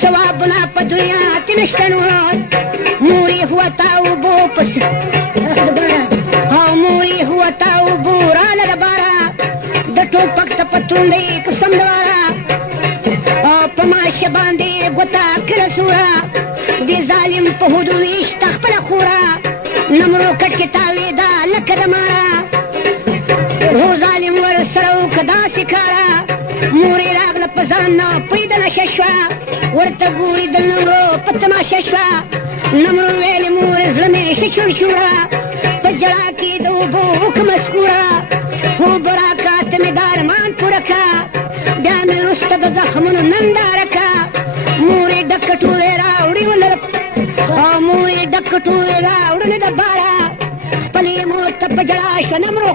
ثوابونه په دنیا کې نشته نور مور یې وته اوبو پس او مور یې وته اوبو راله د باره د ټوپک ته په توندۍ قسم دواره او په ماشه باندې ګوته کړه سوره دې ظالم په هدو ویشته خپله خوره نمرو کټ کې تاوېده لکه د ماره هو ظالم ورسره وکړه داسې کاره مور یې راغله په ځان نه پیدا نشه شوه ورته ګوري د نمرو په تماشه شوه نمرو ویلې مور زړه مې ښه چورچوره په ژړا کې د اوبو وکړه مسکوره اوبه راکړه ته مې د ارمان پوره کړه بیا مې وروسته د زخمونو ننداره کړه مور یې ډکه ټولې راوړې او مور یې ډکه ټولې راوړلې د باره خپلې مور ته په ژړا شوه نمرو